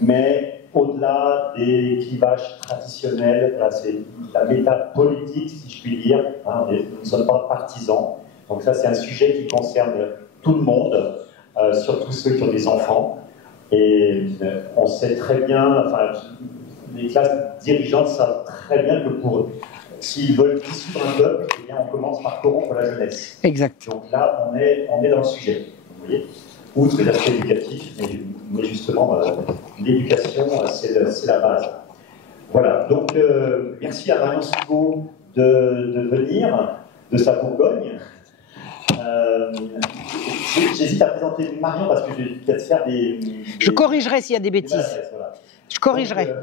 mais au-delà des clivages traditionnels, là, c'est la métapolitique, si je puis dire, hein, nous ne sommes pas partisans. Donc ça, c'est un sujet qui concerne tout le monde, surtout ceux qui ont des enfants. Et on sait très bien, enfin, les classes dirigeantes savent très bien que s'ils veulent dissoudre un peuple, eh bien, on commence par corrompre la jeunesse. Exact. Donc là, on est dans le sujet, vous voyez, outre les aspects éducatifs, mais justement, l'éducation, c'est la base. Voilà, donc merci à Marion Sigaud de venir, de sa Bourgogne. J'hésite à présenter Marion parce que je vais peut-être faire des... Je corrigerai s'il y a des bêtises. Voilà. Je corrigerai. Donc,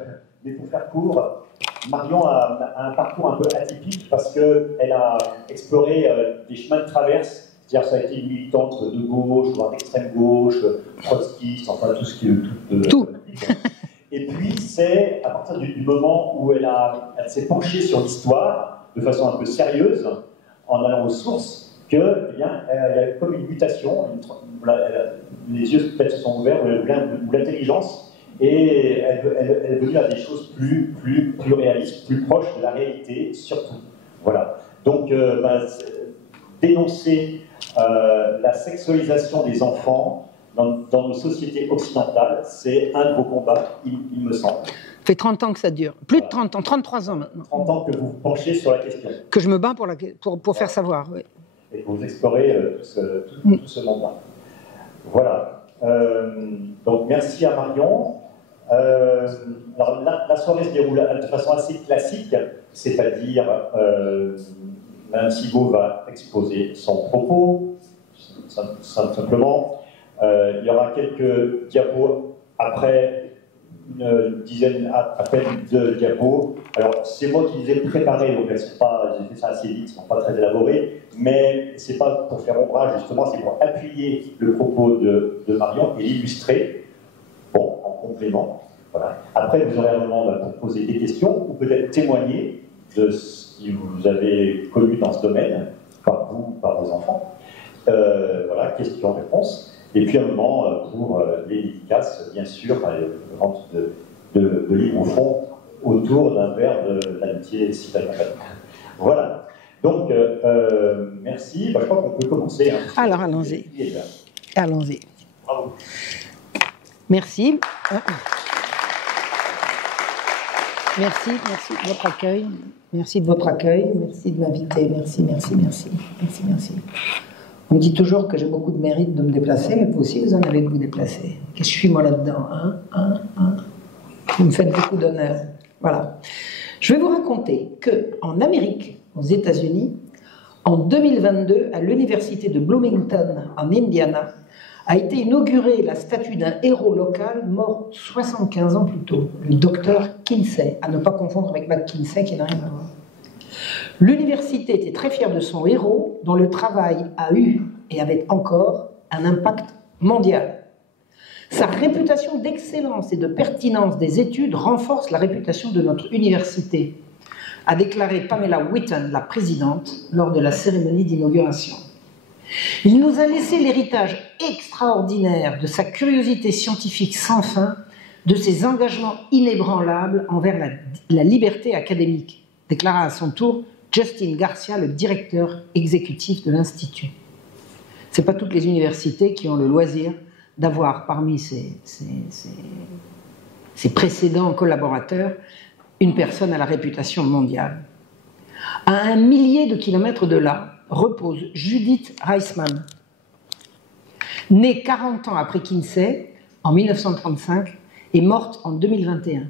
mais pour faire court, Marion a un parcours un peu atypique parce qu'elle a exploré des chemins de traverse. C'est-à-dire ça a été une militante de gauche, voire d'extrême gauche, trotskiste, enfin tout ce qui est... Tout. Et puis c'est à partir du moment où elle s'est penchée sur l'histoire de façon un peu sérieuse, en allant aux sources, que, eh bien, il y a comme une mutation, les yeux peut-être se sont ouverts, ou l'intelligence, et elle est venue à des choses plus réalistes, plus proches de la réalité, surtout. Voilà. Donc, dénoncer la sexualisation des enfants dans nos sociétés occidentales, c'est un de vos combats, il me semble. Ça fait 30 ans que ça dure. Plus de 30 ans, 33 ans maintenant. 30 ans que vous vous penchez sur la question. Que je me bats pour faire savoir, oui. Et que vous explorez tout ce monde-là. Voilà. Donc merci à Marion. Alors, la soirée se déroule de façon assez classique, c'est-à-dire Mme Sigaud va exposer son propos, simplement. Il y aura quelques diapos après, une dizaine à peine de diapos. Alors, c'est moi qui les ai préparés, donc j'ai fait ça assez vite, ils ne sont pas très élaborés, mais ce n'est pas pour faire ombrage, justement, c'est pour appuyer le propos de Marion et l'illustrer, bon, en complément. Voilà. Après, vous aurez un moment pour poser des questions, ou peut-être témoigner de ce que vous avez connu dans ce domaine, par vous, par vos enfants. Voilà, questions-réponses. Et puis un moment pour les dédicaces, bien sûr, vente de livres au fond, autour d'un verre d'amitié citoyenne. Voilà. Donc, merci. Je crois qu'on peut commencer. Hein. Alors, allons-y. Allons-y. Bravo. Merci. Merci de votre accueil. Merci de votre accueil. Merci de m'inviter. Merci. On me dit toujours que j'ai beaucoup de mérite de me déplacer, mais vous aussi, vous en avez de vous déplacer. Qu'est-ce que je suis, moi, là-dedans, hein? Vous me faites beaucoup d'honneur. Voilà. Je vais vous raconter qu'en Amérique, aux États-Unis, en 2022, à l'université de Bloomington, en Indiana, a été inaugurée la statue d'un héros local mort 75 ans plus tôt, le docteur Kinsey, à ne pas confondre avec McKinsey, qui n'a rien à voir. L'université était très fière de son héros, dont le travail a eu et avait encore un impact mondial. Sa réputation d'excellence et de pertinence des études renforce la réputation de notre université, a déclaré Pamela Whitten, la présidente, lors de la cérémonie d'inauguration. Il nous a laissé l'héritage extraordinaire de sa curiosité scientifique sans fin, de ses engagements inébranlables envers la liberté académique, déclara à son tour Justin Garcia, le directeur exécutif de l'Institut. Ce n'est pas toutes les universités qui ont le loisir d'avoir parmi ses précédents collaborateurs une personne à la réputation mondiale. À 1 millier de kilomètres de là repose Judith Reisman, née 40 ans après Kinsey, en 1935, et morte en 2021.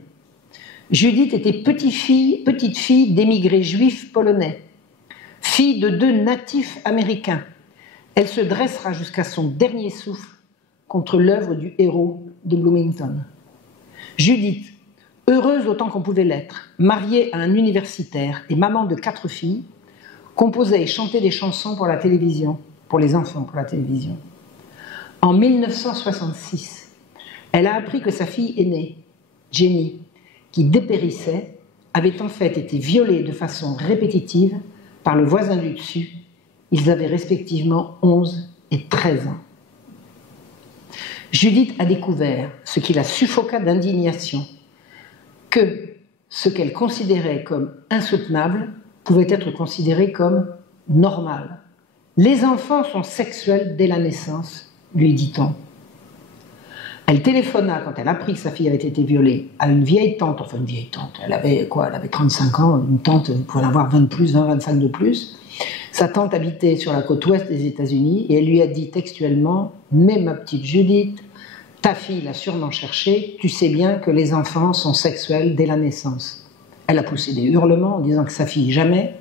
Judith était petite fille d'émigrés juifs polonais, fille de 2 natifs américains. Elle se dressera jusqu'à son dernier souffle contre l'œuvre du héros de Bloomington. Judith, heureuse autant qu'on pouvait l'être, mariée à un universitaire et maman de 4 filles, composait et chantait des chansons pour la télévision, pour les enfants, pour la télévision. En 1966, elle a appris que sa fille aînée, Jenny, qui dépérissait, avait en fait été violée de façon répétitive par le voisin du dessus. Ils avaient respectivement 11 et 13 ans. Judith a découvert ce qui la suffoqua d'indignation, que ce qu'elle considérait comme insoutenable pouvait être considéré comme normal. Les enfants sont sexuels dès la naissance, lui dit-on. Elle téléphona, quand elle apprit que sa fille avait été violée, à une vieille tante, enfin une vieille tante, elle avait 35 ans, une tante pour en avoir 20 de plus, 20-25 de plus. Sa tante habitait sur la côte ouest des États-Unis et elle lui a dit textuellement « Mais ma petite Judith, ta fille l'a sûrement cherché, tu sais bien que les enfants sont sexuels dès la naissance. » Elle a poussé des hurlements en disant que sa fille jamais.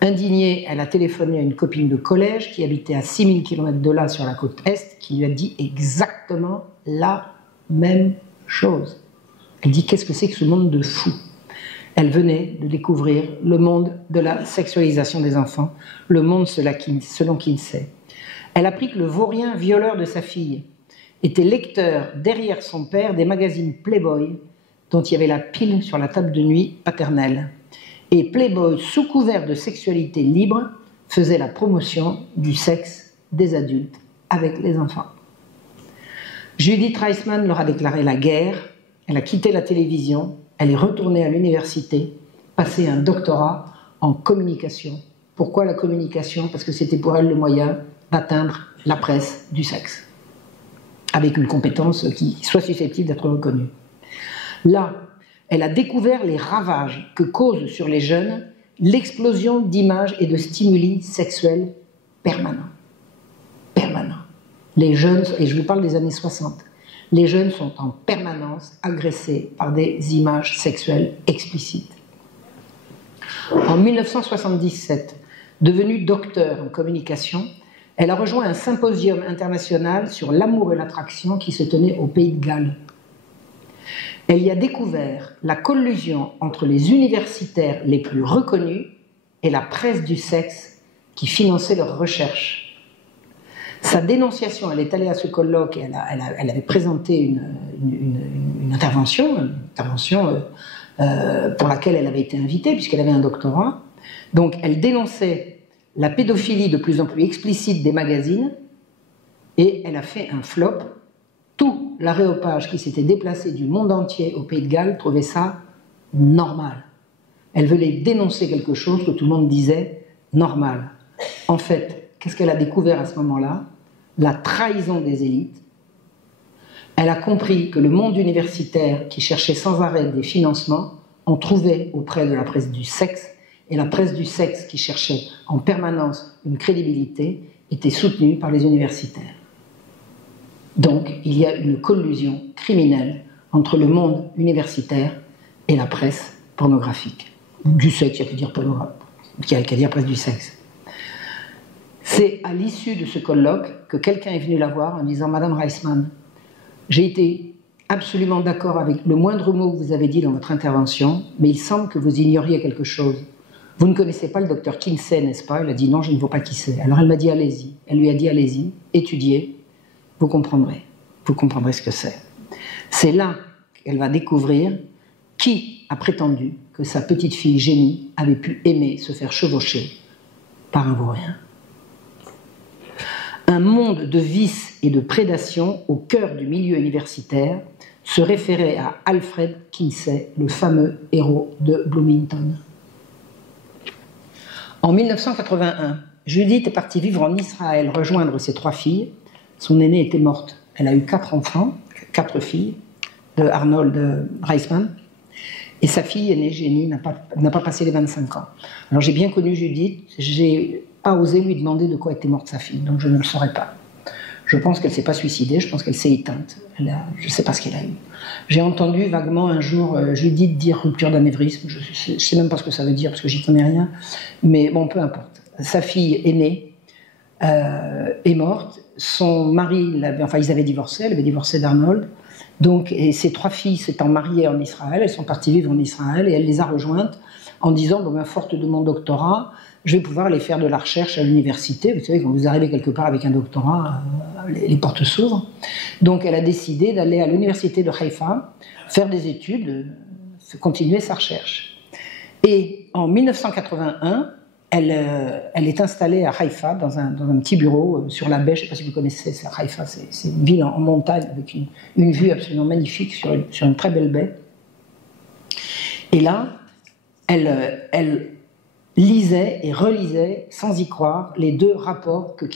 Indignée, elle a téléphoné à une copine de collège qui habitait à 6000 km de là sur la côte est, qui lui a dit exactement la même chose. Elle dit « Qu'est-ce que c'est que ce monde de fou ?» Elle venait de découvrir le monde de la sexualisation des enfants, le monde selon Kinsey. Elle apprit que le vaurien violeur de sa fille était lecteur derrière son père des magazines Playboy, dont il y avait la pile sur la table de nuit paternelle. Et Playboy, sous couvert de sexualité libre, faisait la promotion du sexe des adultes avec les enfants. Judith Reisman leur a déclaré la guerre, elle a quitté la télévision, elle est retournée à l'université, passé un doctorat en communication. Pourquoi la communication? Parce que c'était pour elle le moyen d'atteindre la presse du sexe, avec une compétence qui soit susceptible d'être reconnue. Là, elle a découvert les ravages que cause sur les jeunes l'explosion d'images et de stimuli sexuels permanents. Permanents. Les jeunes, et je vous parle des années 60, les jeunes sont en permanence agressés par des images sexuelles explicites. En 1977, devenue docteure en communication, elle a rejoint un symposium international sur l'amour et l'attraction qui se tenait au Pays de Galles. Elle y a découvert la collusion entre les universitaires les plus reconnus et la presse du sexe qui finançait leurs recherches. Sa dénonciation, elle est allée à ce colloque et elle avait présenté une intervention pour laquelle elle avait été invitée puisqu'elle avait un doctorat. Donc elle dénonçait la pédophilie de plus en plus explicite des magazines et elle a fait un flop. Tout l'aréopage qui s'était déplacé du monde entier au Pays de Galles trouvait ça normal. Elle voulait dénoncer quelque chose que tout le monde disait normal. En fait, qu'est-ce qu'elle a découvert à ce moment-là? La trahison des élites. Elle a compris que le monde universitaire, qui cherchait sans arrêt des financements, en trouvait auprès de la presse du sexe, et la presse du sexe, qui cherchait en permanence une crédibilité, était soutenue par les universitaires. Donc, il y a une collusion criminelle entre le monde universitaire et la presse pornographique. Du sexe, il n'y a qu'à dire pornographique, il n'y a qu'à dire presse du sexe. C'est à l'issue de ce colloque que quelqu'un est venu la voir en disant « Madame Reisman, j'ai été absolument d'accord avec le moindre mot que vous avez dit dans votre intervention, mais il semble que vous ignoriez quelque chose. Vous ne connaissez pas le docteur Kinsey, n'est-ce pas ?» Elle a dit « Non, je ne vois pas qui c'est. » Alors elle m'a dit « Allez-y. » Elle lui a dit « Allez-y, étudiez, vous comprendrez ce que c'est. » C'est là qu'elle va découvrir qui a prétendu que sa petite fille Jenny avait pu aimer se faire chevaucher par un vaurien. Un monde de vices et de prédation au cœur du milieu universitaire se référait à Alfred Kinsey, le fameux héros de Bloomington. En 1981, Judith est partie vivre en Israël, rejoindre ses 3 filles. Son aînée était morte. Elle a eu 4 enfants, 4 filles, de Arnold Reisman. Et sa fille aînée, Jenny, n'a pas passé les 25 ans. Alors j'ai bien connu Judith, j'ai pas osé lui demander de quoi était morte sa fille, donc je ne le saurais pas. Je pense qu'elle ne s'est pas suicidée, je pense qu'elle s'est éteinte. Je ne sais pas ce qu'elle a eu. J'ai entendu vaguement un jour Judith dire rupture d'anévrisme, je ne sais même pas ce que ça veut dire parce que j'y connais rien, mais bon, peu importe. Sa fille aînée est morte, son mari, ils avaient divorcé, elle avait divorcé d'Arnold, donc, et ses 3 filles s'étant mariées en Israël, elles sont parties vivre en Israël et elle les a rejointes en disant bon, ben, forte de mon doctorat, je vais pouvoir aller faire de la recherche à l'université. Vous savez, quand vous arrivez quelque part avec un doctorat, les portes s'ouvrent. Donc elle a décidé d'aller à l'université de Haïfa, faire des études, continuer sa recherche. Et en 1981, elle est installée à Haïfa, dans un petit bureau sur la baie. Je ne sais pas si vous connaissez ça, Haïfa, c'est une ville en montagne avec une vue absolument magnifique sur une très belle baie. Et là, elle lisait et relisait, sans y croire, les deux rapports que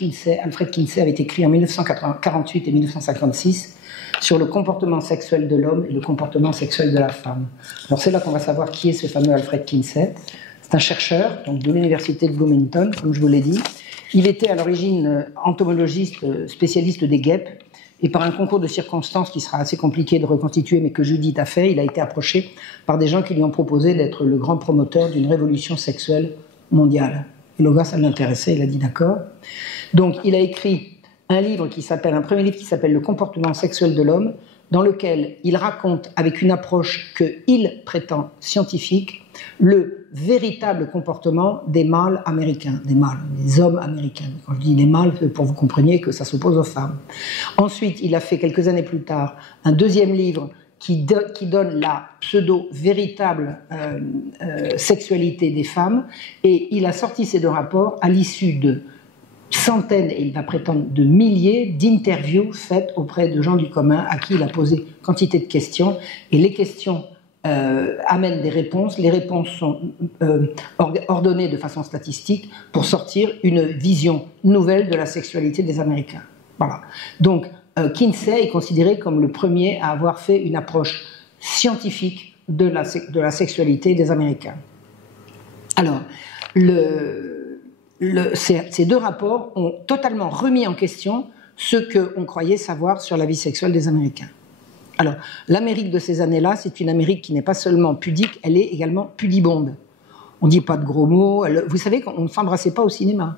Alfred Kinsey avait écrits en 1948 et 1956 sur le comportement sexuel de l'homme et le comportement sexuel de la femme. Alors c'est là qu'on va savoir qui est ce fameux Alfred Kinsey. C'est un chercheur donc de l'université de Bloomington, comme je vous l'ai dit. Il était à l'origine entomologiste, spécialiste des guêpes, et par un concours de circonstances qui sera assez compliqué de reconstituer, mais que Judith a fait, il a été approché par des gens qui lui ont proposé d'être le grand promoteur d'une révolution sexuelle mondiale. Et le gars, ça l'intéressait, il a dit d'accord. Donc il a écrit un premier livre qui s'appelle Le comportement sexuel de l'homme, dans lequel il raconte, avec une approche qu'il prétend scientifique, le véritable comportement des mâles américains, des hommes américains. Quand je dis les mâles, c'est pour que vous compreniez que ça s'oppose aux femmes. Ensuite, il a fait quelques années plus tard un deuxième livre qui donne la pseudo-véritable sexualité des femmes, et il a sorti ces deux rapports à l'issue de centaines, et il va prétendre de milliers d'interviews faites auprès de gens du commun à qui il a posé quantité de questions, et les questions amènent des réponses, les réponses sont ordonnées de façon statistique pour sortir une vision nouvelle de la sexualité des Américains. Voilà. Donc Kinsey est considéré comme le premier à avoir fait une approche scientifique de la sexualité des Américains. Alors, ces deux rapports ont totalement remis en question ce qu'on croyait savoir sur la vie sexuelle des Américains. Alors, l'Amérique de ces années-là, c'est une Amérique qui n'est pas seulement pudique, elle est également pudibonde. On ne dit pas de gros mots. Vous savez qu'on ne s'embrassait pas au cinéma.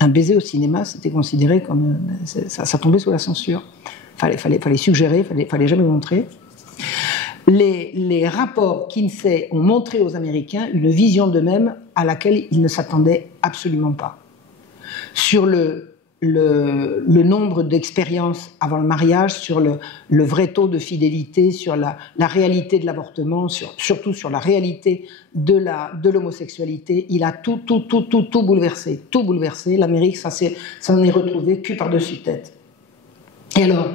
Un baiser au cinéma, c'était considéré comme... Ça tombait sous la censure. Fallait suggérer, fallait jamais montrer. Les rapports Kinsey ont montré aux Américains une vision d'eux-mêmes à laquelle ils ne s'attendaient absolument pas. Sur le nombre d'expériences avant le mariage, sur le vrai taux de fidélité, sur la réalité de l'avortement, surtout sur la réalité de l'homosexualité, il a tout bouleversé. Tout bouleversé. L'Amérique, ça en est retrouvé cul par-dessus tête. Et alors,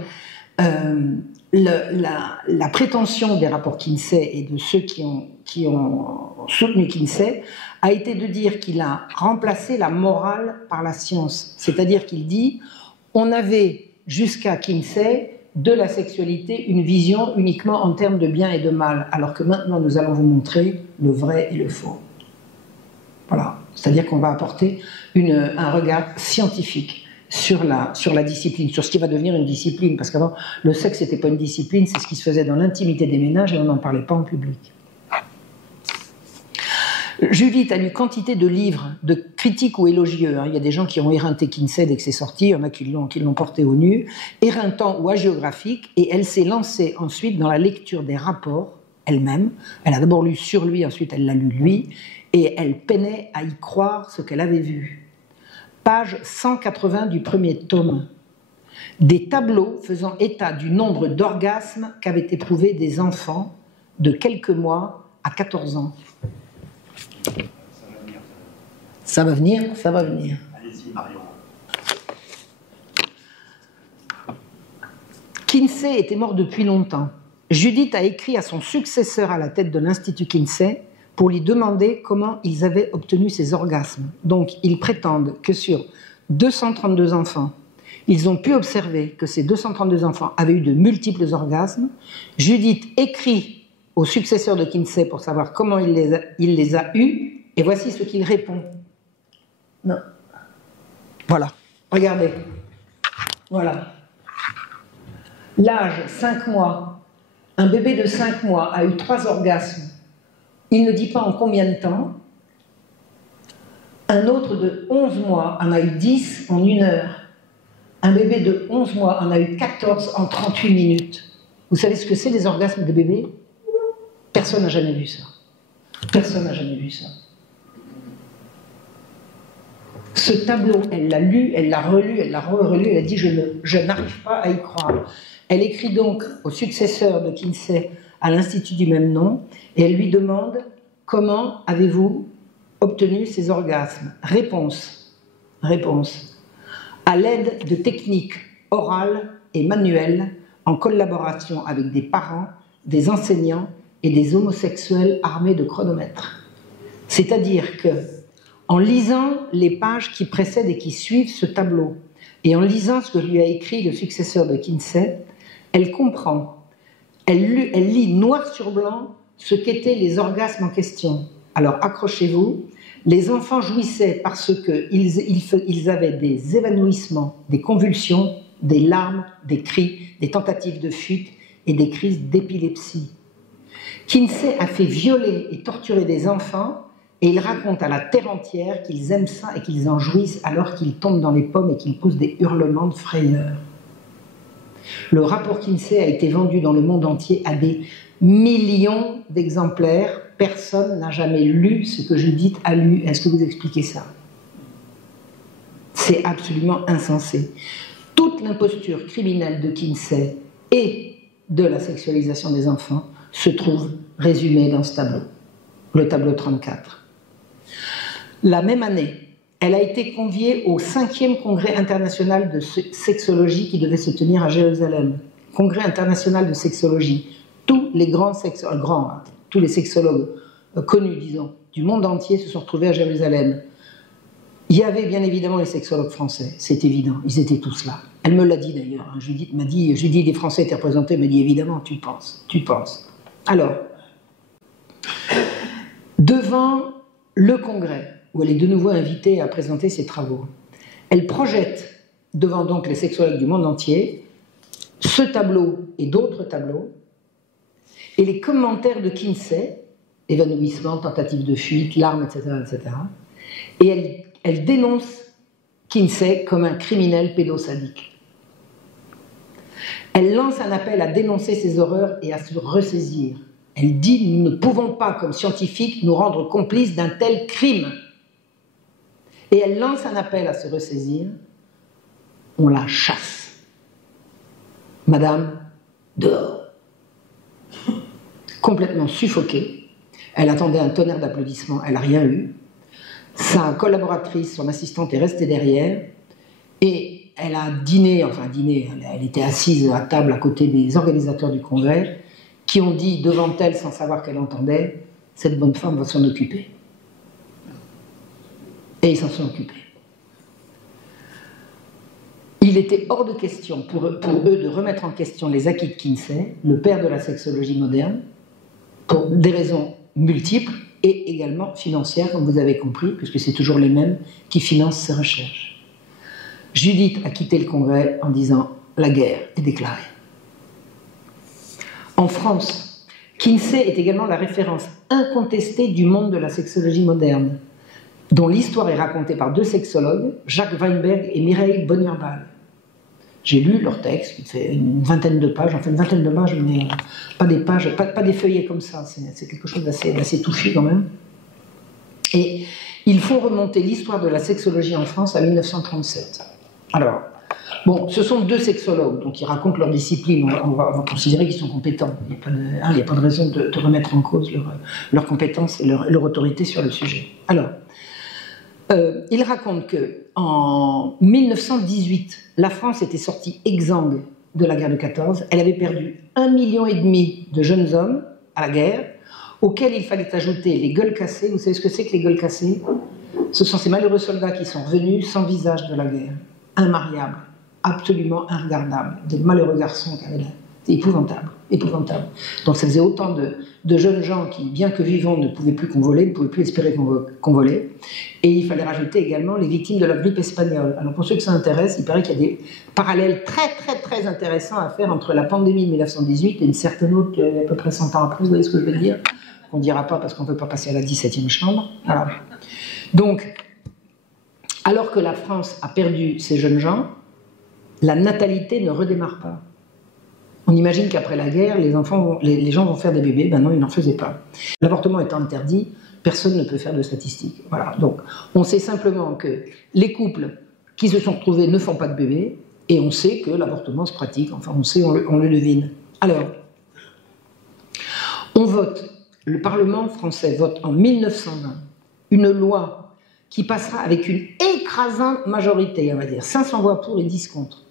la prétention des rapports Kinsey et de ceux qui ont soutenu Kinsey a été de dire qu'il a remplacé la morale par la science. C'est-à-dire qu'il dit, on avait jusqu'à Kinsey de la sexualité une vision uniquement en termes de bien et de mal, alors que maintenant nous allons vous montrer le vrai et le faux. Voilà. C'est-à-dire qu'on va apporter un regard scientifique sur la discipline, sur ce qui va devenir une discipline, parce qu'avant, le sexe n'était pas une discipline, c'est ce qui se faisait dans l'intimité des ménages et on n'en parlait pas en public. Judith a lu quantité de livres, de critiques ou élogieux. Il y a des gens qui ont éreinté Kinsey dès que c'est sorti, il y en a qui l'ont porté au nu, éreintant ou hagiographique, et elle s'est lancée ensuite dans la lecture des rapports elle-même. Elle a d'abord lu sur lui, ensuite elle l'a lu lui, et elle peinait à y croire ce qu'elle avait vu. Page 180 du premier tome. Des tableaux faisant état du nombre d'orgasmes qu'avaient éprouvés des enfants de quelques mois à 14 ans. Ça va venir. Allez-y, Marion. Kinsey était mort depuis longtemps. Judith a écrit à son successeur à la tête de l'Institut Kinsey pour lui demander comment ils avaient obtenu ces orgasmes. Donc, ils prétendent que sur 232 enfants, ils ont pu observer que ces 232 enfants avaient eu de multiples orgasmes. Judith écrit au successeur de Kinsey pour savoir comment il les a eus, et voici ce qu'il répond. Non. Voilà, regardez. Voilà. L'âge, 5 mois. Un bébé de 5 mois a eu 3 orgasmes. Il ne dit pas en combien de temps. Un autre de 11 mois en a eu 10 en 1 heure. Un bébé de 11 mois en a eu 14 en 38 minutes. Vous savez ce que c'est les orgasmes de bébé? Personne n'a jamais vu ça. Personne n'a jamais vu ça. Ce tableau, elle l'a lu, elle l'a relu, elle l'a relu, elle a dit je n'arrive pas à y croire. Elle écrit donc au successeur de Kinsey à l'Institut du même nom, et elle lui demande comment avez-vous obtenu ces orgasmes? Réponse. À l'aide de techniques orales et manuelles en collaboration avec des parents, des enseignants et des homosexuels armés de chronomètres. C'est-à-dire que, en lisant les pages qui précèdent et qui suivent ce tableau, et en lisant ce que lui a écrit le successeur de Kinsey, elle comprend, elle lit noir sur blanc ce qu'étaient les orgasmes en question. Alors accrochez-vous, les enfants jouissaient parce qu'ils avaient des évanouissements, des convulsions, des larmes, des cris, des tentatives de fuite et des crises d'épilepsie. Kinsey a fait violer et torturer des enfants et il raconte à la terre entière qu'ils aiment ça et qu'ils en jouissent alors qu'ils tombent dans les pommes et qu'ils poussent des hurlements de frayeur. Le rapport Kinsey a été vendu dans le monde entier à des millions d'exemplaires. Personne n'a jamais lu ce que Judith a lu. Est-ce que vous expliquez ça? C'est absolument insensé. Toute l'imposture criminelle de Kinsey et de la sexualisation des enfants se trouve résumée dans ce tableau, le tableau 34. La même année, elle a été conviée au 5e congrès international de sexologie qui devait se tenir à Jérusalem. Congrès international de sexologie. Tous les tous les sexologues connus, disons, du monde entier se sont retrouvés à Jérusalem. Il y avait bien évidemment les sexologues français, c'est évident, ils étaient tous là. Elle me l'a dit d'ailleurs, hein. Judith m'a dit, les Français étaient représentés, elle m'a dit évidemment, tu penses. Alors, devant le congrès, où elle est de nouveau invitée à présenter ses travaux, elle projette devant donc les sexologues du monde entier ce tableau et d'autres tableaux, et les commentaires de Kinsey, évanouissement, tentative de fuite, larmes, etc., etc. Et elle dénonce Kinsey comme un criminel pédosadique. Elle lance un appel à dénoncer ces horreurs et à se ressaisir. Elle dit « Nous ne pouvons pas, comme scientifiques, nous rendre complices d'un tel crime. » Et elle lance un appel à se ressaisir. On la chasse. Madame, dehors. Complètement suffoquée. Elle attendait un tonnerre d'applaudissements, elle n'a rien eu. Sa collaboratrice, son assistante, est restée derrière et elle a dîné, elle était assise à table à côté des organisateurs du congrès qui ont dit devant elle, sans savoir qu'elle entendait, cette bonne femme va s'en occuper. Et ils s'en sont occupés. Il était hors de question pour eux de remettre en question les acquis de Kinsey, le père de la sexologie moderne, pour des raisons multiples et également financières, comme vous avez compris, puisque c'est toujours les mêmes qui financent ces recherches. Judith a quitté le congrès en disant « La guerre est déclarée ». En France, Kinsey est également la référence incontestée du monde de la sexologie moderne, dont l'histoire est racontée par 2 sexologues, Jacques Weinberg et Mireille Bonnerbal. J'ai lu leur texte, qui fait une vingtaine de pages, mais pas des pages, pas des feuillets comme ça, c'est quelque chose d'assez touché quand même. Et ils font remonter l'histoire de la sexologie en France à 1937. Alors, bon, ce sont 2 sexologues, donc ils racontent leur discipline, on va considérer qu'ils sont compétents. Il n'y a pas de raison de remettre en cause leur compétence et leur autorité sur le sujet. Alors, il raconte qu'en 1918, la France était sortie exsangue de la guerre de 14. Elle avait perdu 1,5 million de jeunes hommes à la guerre, auxquels il fallait ajouter les gueules cassées. Vous savez ce que c'est que les gueules cassées? Ce sont ces malheureux soldats qui sont revenus sans visage de la guerre, immariables, absolument inregardables, des malheureux garçons qui avaient là. C'est épouvantable, épouvantable. Donc ça faisait autant de jeunes gens qui, bien que vivants, ne pouvaient plus convoler, ne pouvaient plus espérer convoler. Et il fallait rajouter également les victimes de la grippe espagnole. Alors pour ceux que ça intéresse, il paraît qu'il y a des parallèles très très très intéressants à faire entre la pandémie de 1918 et une certaine autre qui est à peu près 100 ans après, vous voyez ce que je veux dire? Qu'on ne dira pas parce qu'on ne peut pas passer à la 17e chambre. Voilà. Donc, alors que la France a perdu ces jeunes gens, la natalité ne redémarre pas. On imagine qu'après la guerre, les gens vont faire des bébés. Ben non, ils n'en faisaient pas. L'avortement étant interdit, personne ne peut faire de statistiques. Voilà. Donc, on sait simplement que les couples qui se sont retrouvés ne font pas de bébés, et on sait que l'avortement se pratique. Enfin, on le devine. Alors, on vote. Le Parlement français vote en 1920 une loi qui passera avec une écrasante majorité, on va dire, 500 voix pour et 10 contre.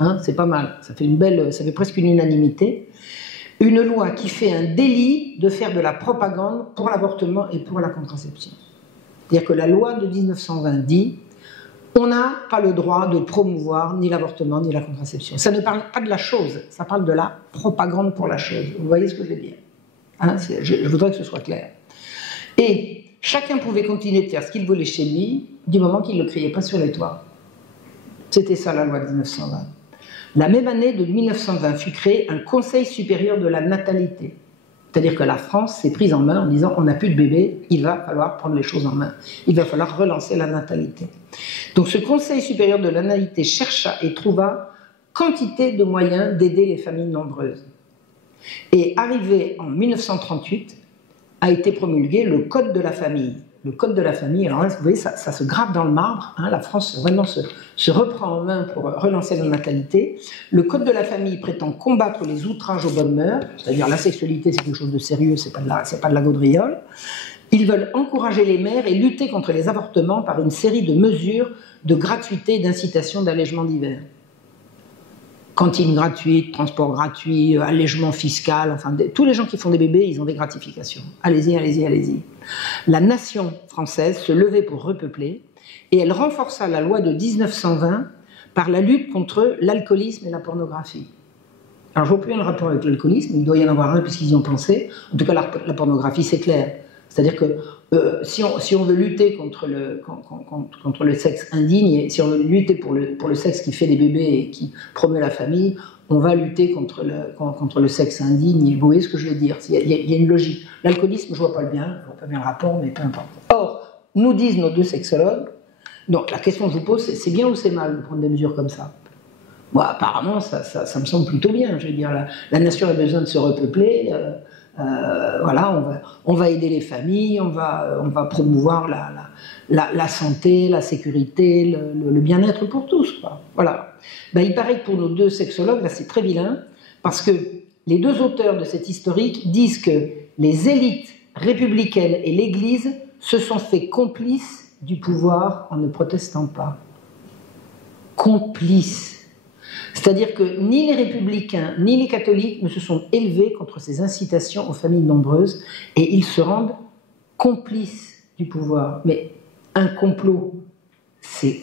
Hein, c'est pas mal, ça fait presque une unanimité. Une loi qui fait un délit de faire de la propagande pour l'avortement et pour la contraception. C'est-à-dire que la loi de 1920 dit on n'a pas le droit de promouvoir ni l'avortement ni la contraception. Ça ne parle pas de la chose, ça parle de la propagande pour la chose. Vous voyez ce que je veux dire, hein, je voudrais que ce soit clair. Et chacun pouvait continuer de faire ce qu'il voulait chez lui du moment qu'il ne le criait pas sur les toits. C'était ça la loi de 1920. La même année de 1920 fut créé un Conseil supérieur de la natalité. C'est-à-dire que la France s'est prise en main en disant on n'a plus de bébés, il va falloir prendre les choses en main. Il va falloir relancer la natalité. Donc ce Conseil supérieur de la natalité chercha et trouva quantité de moyens d'aider les familles nombreuses. Et arrivé en 1938, a été promulgué le Code de la famille. Le Code de la famille, alors là, vous voyez, ça se grave dans le marbre, hein, la France vraiment se reprend en main pour relancer la natalité. Le Code de la famille prétend combattre les outrages aux bonnes mœurs, c'est-à-dire la sexualité c'est quelque chose de sérieux, c'est pas de la gaudriole. Ils veulent encourager les mères et lutter contre les avortements par une série de mesures de gratuité et d'incitation d'allègement divers. Cantine gratuite, transport gratuit, allègement fiscal, enfin, tous les gens qui font des bébés, ils ont des gratifications. Allez-y, allez-y, allez-y. La nation française se levait pour repeupler et elle renforça la loi de 1920 par la lutte contre l'alcoolisme et la pornographie. Alors je ne vois plus un rapport avec l'alcoolisme, il doit y en avoir un puisqu'ils y ont pensé. En tout cas, la pornographie, c'est clair. C'est-à-dire que si on veut lutter contre le sexe indigne, et si on veut lutter pour le sexe qui fait des bébés et qui promeut la famille, on va lutter contre le sexe indigne. Vous voyez ce que je veux dire, il y a une logique. L'alcoolisme, je ne vois pas le bien, je ne vois pas bien le rapport, mais peu importe. Or, nous disent nos deux sexologues, donc la question que je vous pose, c'est bien ou c'est mal de prendre des mesures comme ça? Moi, apparemment, ça me semble plutôt bien. Je veux dire, la nation a besoin de se repeupler. Voilà, on va aider les familles, on va promouvoir la santé, la sécurité, le bien-être pour tous, quoi. Voilà. Ben, il paraît que pour nos deux sexologues, là c'est très vilain, parce que les deux auteurs de cet historique disent que les élites républicaines et l'Église se sont fait complices du pouvoir en ne protestant pas. Complices. C'est-à-dire que ni les républicains ni les catholiques ne se sont élevés contre ces incitations aux familles nombreuses et ils se rendent complices du pouvoir. Mais un complot, c'est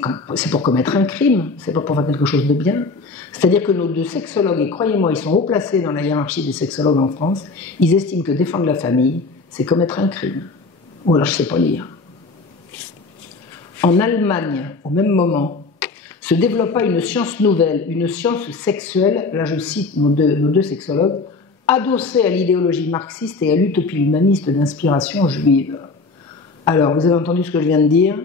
pour commettre un crime, c'est pas pour faire quelque chose de bien. C'est-à-dire que nos deux sexologues, et croyez-moi, ils sont haut placés dans la hiérarchie des sexologues en France, ils estiment que défendre la famille, c'est commettre un crime. Ou alors je sais pas lire. En Allemagne, au même moment, se développa une science nouvelle, une science sexuelle, là je cite nos deux sexologues, adossée à l'idéologie marxiste et à l'utopie humaniste d'inspiration juive. Alors, vous avez entendu ce que je viens de dire?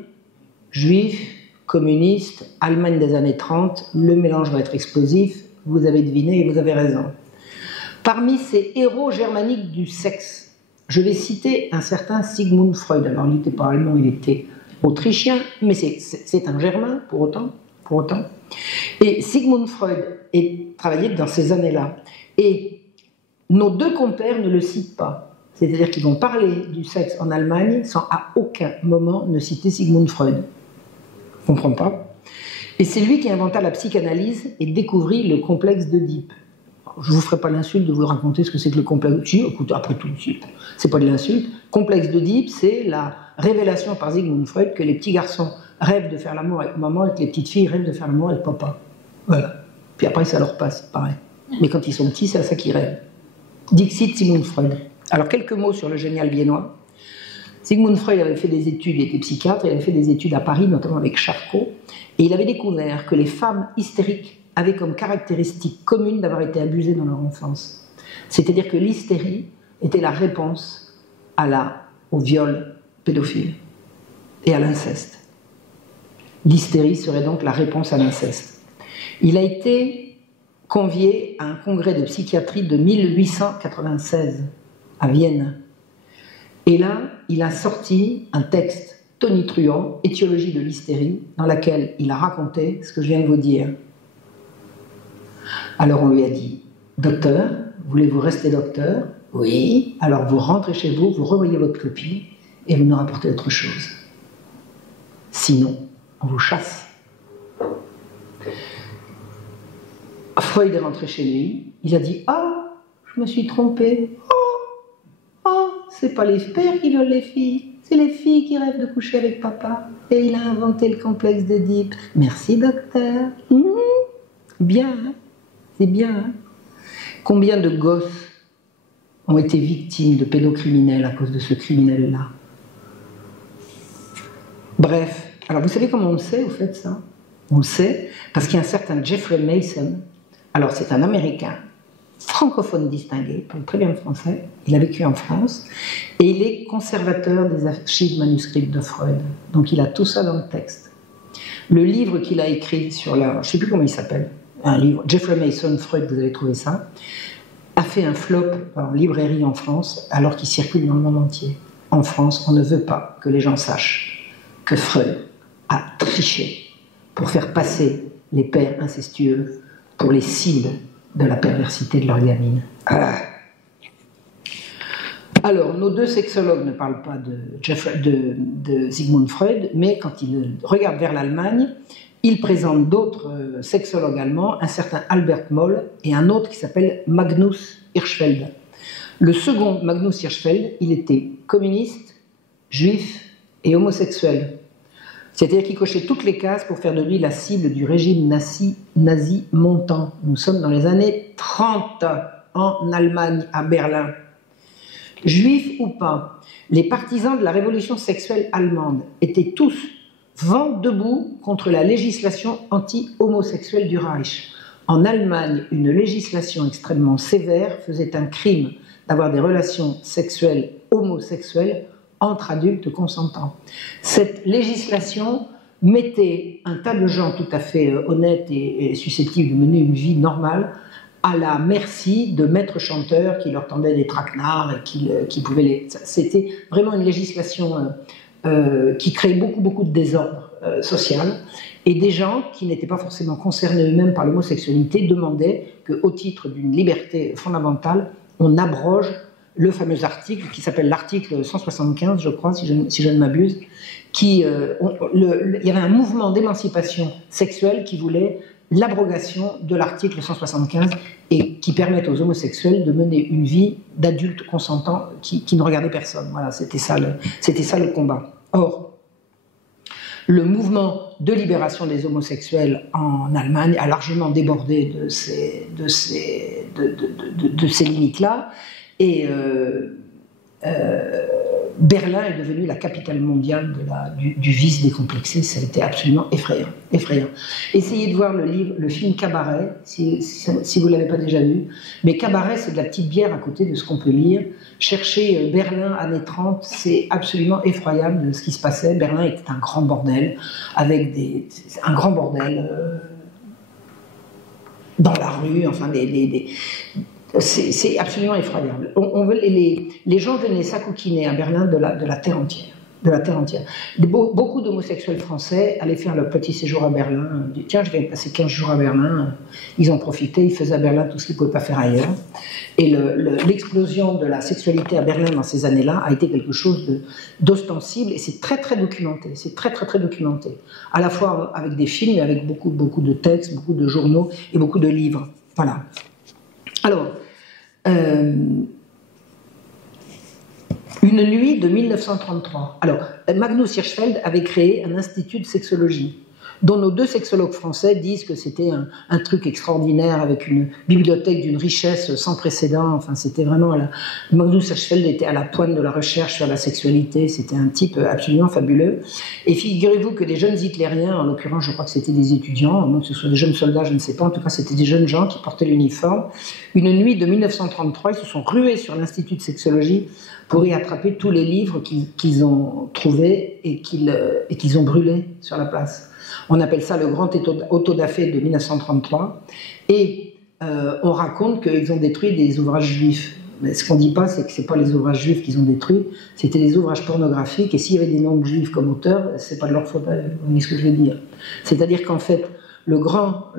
Juifs, communistes, Allemagne des années 30, le mélange va être explosif, vous avez deviné et vous avez raison. Parmi ces héros germaniques du sexe, je vais citer un certain Sigmund Freud. Alors, il n'était pas allemand, il était autrichien, mais c'est un germain pour autant. Et Sigmund Freud travaillait dans ces années-là. Et nos deux compères ne le citent pas. C'est-à-dire qu'ils vont parler du sexe en Allemagne sans à aucun moment ne citer Sigmund Freud. On ne comprend pas. Et c'est lui qui inventa la psychanalyse et découvrit le complexe d'Oedipe. Je ne vous ferai pas l'insulte de vous raconter ce que c'est que le complexe d'Oedipe. Écoutez, après tout, c'est pas de l'insulte. Complexe d'Oedipe, c'est la révélation par Sigmund Freud que les petits garçons rêvent de faire l'amour avec maman et que les petites filles rêvent de faire l'amour avec papa. Voilà. Puis après, ça leur passe, pareil. Mais quand ils sont petits, c'est à ça qu'ils rêvent. Dixit Sigmund Freud. Alors, quelques mots sur le génial viennois. Sigmund Freud avait fait des études, il était psychiatre, il avait fait des études à Paris, notamment avec Charcot, et il avait découvert que les femmes hystériques avaient comme caractéristique commune d'avoir été abusées dans leur enfance. C'est-à-dire que l'hystérie était la réponse au viol pédophile et à l'inceste. L'hystérie serait donc la réponse à l'inceste. Il a été convié à un congrès de psychiatrie de 1896 à Vienne. Et là, il a sorti un texte tonitruant, Étiologie de l'hystérie, dans laquelle il a raconté ce que je viens de vous dire. Alors on lui a dit, docteur, voulez-vous rester docteur? Oui. Alors vous rentrez chez vous, vous revoyez votre copine, et vous nous rapportez autre chose. Sinon, on vous chasse. Freud est rentré chez lui, il a dit « Ah, je me suis trompé. Oh, c'est pas les pères qui veulent les filles, c'est les filles qui rêvent de coucher avec papa. » Et il a inventé le complexe d'Oedipe. Merci, docteur. Bien, hein, c'est bien. Hein. Combien de gosses ont été victimes de pédocriminels à cause de ce criminel-là? Bref, alors vous savez comment on le sait, au fait, ça? On le sait parce qu'il y a un certain Jeffrey Mason. Alors, c'est un Américain, francophone distingué, parle très bien le français, il a vécu en France, et il est conservateur des archives manuscrites de Freud. Donc, il a tout ça dans le texte. Le livre qu'il a écrit sur la... je ne sais plus comment il s'appelle, un livre, Jeffrey Mason, Freud, vous avez trouvé ça, a fait un flop en librairie en France, alors qu'il circule dans le monde entier. En France, on ne veut pas que les gens sachent que Freud a triché pour faire passer les pères incestueux pour les cibles de la perversité de leur gamine. Ah. Alors, nos deux sexologues ne parlent pas de Sigmund Freud, mais quand ils regardent vers l'Allemagne, ils présentent d'autres sexologues allemands, un certain Albert Moll et un autre qui s'appelle Magnus Hirschfeld. Le second, Magnus Hirschfeld, il était communiste, juif et homosexuel. C'est-à-dire qu'il cochait toutes les cases pour faire de lui la cible du régime nazi montant. Nous sommes dans les années 30 en Allemagne, à Berlin. Juifs ou pas, les partisans de la révolution sexuelle allemande étaient tous vent debout contre la législation anti-homosexuelle du Reich. En Allemagne, une législation extrêmement sévère faisait un crime d'avoir des relations sexuelles homosexuelles entre adultes consentants. Cette législation mettait un tas de gens tout à fait honnêtes et susceptibles de mener une vie normale à la merci de maîtres chanteurs qui leur tendaient des traquenards et qui pouvaient les... C'était vraiment une législation qui créait beaucoup de désordre social, et des gens qui n'étaient pas forcément concernés eux-mêmes par l'homosexualité demandaient qu'au titre d'une liberté fondamentale, on abroge le fameux article qui s'appelle l'article 175, je crois, si je ne m'abuse, il y avait un mouvement d'émancipation sexuelle qui voulait l'abrogation de l'article 175 et qui permette aux homosexuels de mener une vie d'adultes consentants qui ne regardaient personne. Voilà, c'était ça le combat. Or, le mouvement de libération des homosexuels en Allemagne a largement débordé de ces limites-là, et Berlin est devenue la capitale mondiale du vice décomplexé. Ça a été absolument effrayant. Essayez de voir le film Cabaret, si vous ne l'avez pas déjà vu. Mais Cabaret, c'est de la petite bière à côté de ce qu'on peut lire. Cherchez Berlin, années 30, c'est absolument effroyable de ce qui se passait. Berlin était un grand bordel, avec un grand bordel dans la rue, enfin c'est absolument effroyable. Les gens venaient s'acoquiner à Berlin de la terre entière. Beaucoup d'homosexuels français allaient faire leur petit séjour à Berlin. Tiens, je vais passer 15 jours à Berlin. Ils en profitaient, ils faisaient à Berlin tout ce qu'ils ne pouvaient pas faire ailleurs. Et l'explosion de la sexualité à Berlin dans ces années-là a été quelque chose d'ostensible, et c'est très documenté. C'est très documenté. À la fois avec des films, mais avec beaucoup de textes, beaucoup de journaux et beaucoup de livres. Voilà. Alors, une nuit de 1933. Alors, Magnus Hirschfeld avait créé un institut de sexologie, dont nos deux sexologues français disent que c'était un truc extraordinaire, avec une bibliothèque d'une richesse sans précédent. Enfin, c'était vraiment... Magnus Hirschfeld était à la pointe de la recherche sur la sexualité. C'était un type absolument fabuleux. Et figurez-vous que des jeunes hitlériens, en l'occurrence, je crois que c'était des étudiants, à moins que ce soit des jeunes soldats, je ne sais pas, en tout cas, c'était des jeunes gens qui portaient l'uniforme. Une nuit de 1933, ils se sont rués sur l'institut de sexologie pour y attraper tous les livres qu'ils ont trouvés et qu'ils ont brûlés sur la place. On appelle ça le grand auto-da-fé de 1933, et on raconte qu'ils ont détruit des ouvrages juifs. Mais ce qu'on ne dit pas, c'est que ce n'est pas les ouvrages juifs qu'ils ont détruits, c'était des ouvrages pornographiques, et s'il y avait des noms de juifs comme auteurs, ce n'est pas de leur faute, vous voyez ce que je veux dire. C'est-à-dire qu'en fait, le grand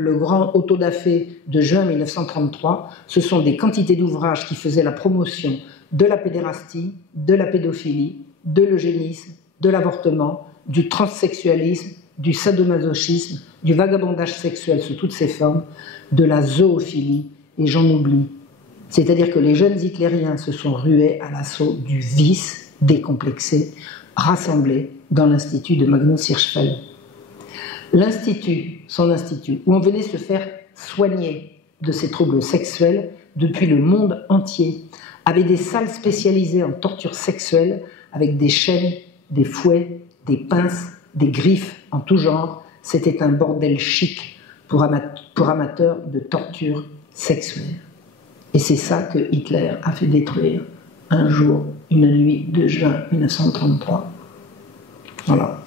auto-da-fé de juin 1933, ce sont des quantités d'ouvrages qui faisaient la promotion de la pédérastie, de la pédophilie, de l'eugénisme, de l'avortement, du transsexualisme, du sadomasochisme, du vagabondage sexuel sous toutes ses formes, de la zoophilie, et j'en oublie. C'est-à-dire que les jeunes hitlériens se sont rués à l'assaut du vice décomplexé, rassemblé dans l'institut de Magnus Hirschfeld. L'institut, son institut, où on venait se faire soigner de ces troubles sexuels depuis le monde entier, avait des salles spécialisées en torture sexuelle avec des chaînes, des fouets, des pinces, des griffes en tout genre. C'était un bordel chic pour amateurs de torture sexuelle. Et c'est ça que Hitler a fait détruire un jour, une nuit de juin 1933. Voilà.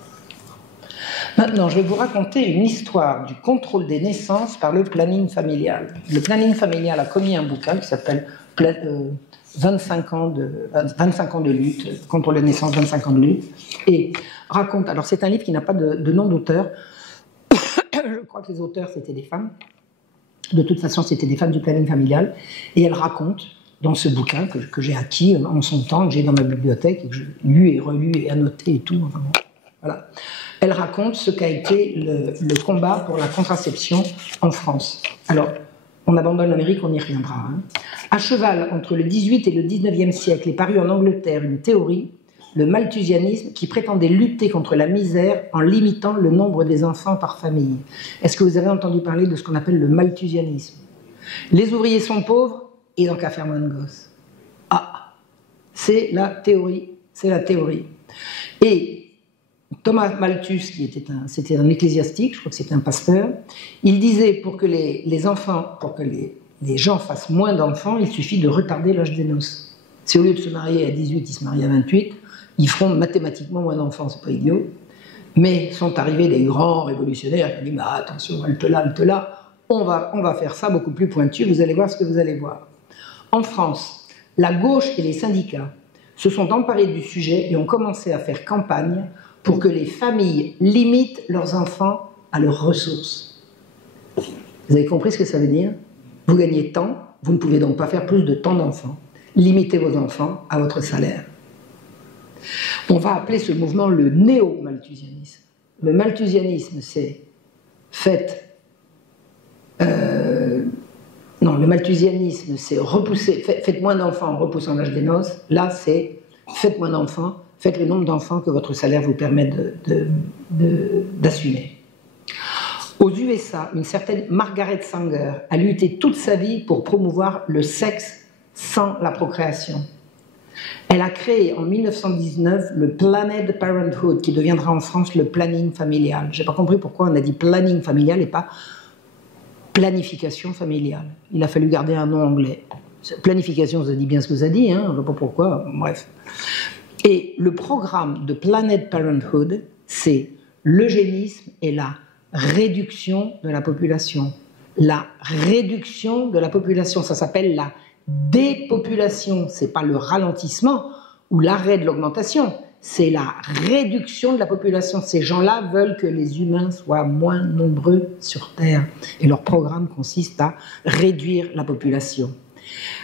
Maintenant, je vais vous raconter une histoire du contrôle des naissances par le planning familial. Le planning familial a commis un bouquin qui s'appelle 25 ans de lutte, contre les naissances, 25 ans de lutte, et raconte, alors c'est un livre qui n'a pas de nom d'auteur, je crois que les auteurs c'était des femmes, de toute façon c'était des femmes du planning familial, et elle raconte dans ce bouquin que j'ai acquis en son temps, que j'ai dans ma bibliothèque, et que j'ai lu et relu et annoté et tout, enfin bon, voilà. Elle raconte ce qu'a été le combat pour la contraception en France. Alors, on abandonne l'Amérique, on y reviendra. Hein. À cheval entre le 18 et le 19e siècle est parue en Angleterre une théorie, le malthusianisme, qui prétendait lutter contre la misère en limitant le nombre des enfants par famille. Est-ce que vous avez entendu parler de ce qu'on appelle le malthusianisme? Les ouvriers sont pauvres, ils n'ont qu'à faire moins de gosses. Ah, c'est la théorie, c'est la théorie. Et Thomas Malthus, c'était un ecclésiastique, je crois que c'était un pasteur, il disait pour que les enfants, pour que les gens fassent moins d'enfants, il suffit de retarder l'âge des noces. Si au lieu de se marier à 18, ils se marient à 28, ils feront mathématiquement moins d'enfants, c'est pas idiot. Mais sont arrivés des grands révolutionnaires qui ont dit bah, attention, halte là, on va faire ça beaucoup plus pointu, vous allez voir ce que vous allez voir. En France, la gauche et les syndicats se sont emparés du sujet et ont commencé à faire campagne pour que les familles limitent leurs enfants à leurs ressources. Vous avez compris ce que ça veut dire? Vous gagnez tant, vous ne pouvez donc pas faire plus de tant d'enfants. Limitez vos enfants à votre salaire. On va appeler ce mouvement le néo-malthusianisme. Le malthusianisme, c'est le malthusianisme, c'est repousser, faites moins d'enfants en repoussant l'âge des noces. Là, c'est faites moins d'enfants, faites le nombre d'enfants que votre salaire vous permet d'assumer. Aux USA, une certaine Margaret Sanger a lutté toute sa vie pour promouvoir le sexe sans la procréation. Elle a créé en 1919 le Planned Parenthood, qui deviendra en France le planning familial. Je n'ai pas compris pourquoi on a dit planning familial et pas planification familiale. Il a fallu garder un nom anglais. Planification, ça dit bien ce que ça dit, hein, je ne sais pas pourquoi, bref. Et le programme de Planned Parenthood, c'est l'eugénisme et la réduction de la population. La réduction de la population, ça s'appelle la dépopulation. Ce n'est pas le ralentissement ou l'arrêt de l'augmentation, c'est la réduction de la population. Ces gens-là veulent que les humains soient moins nombreux sur Terre. Et leur programme consiste à réduire la population.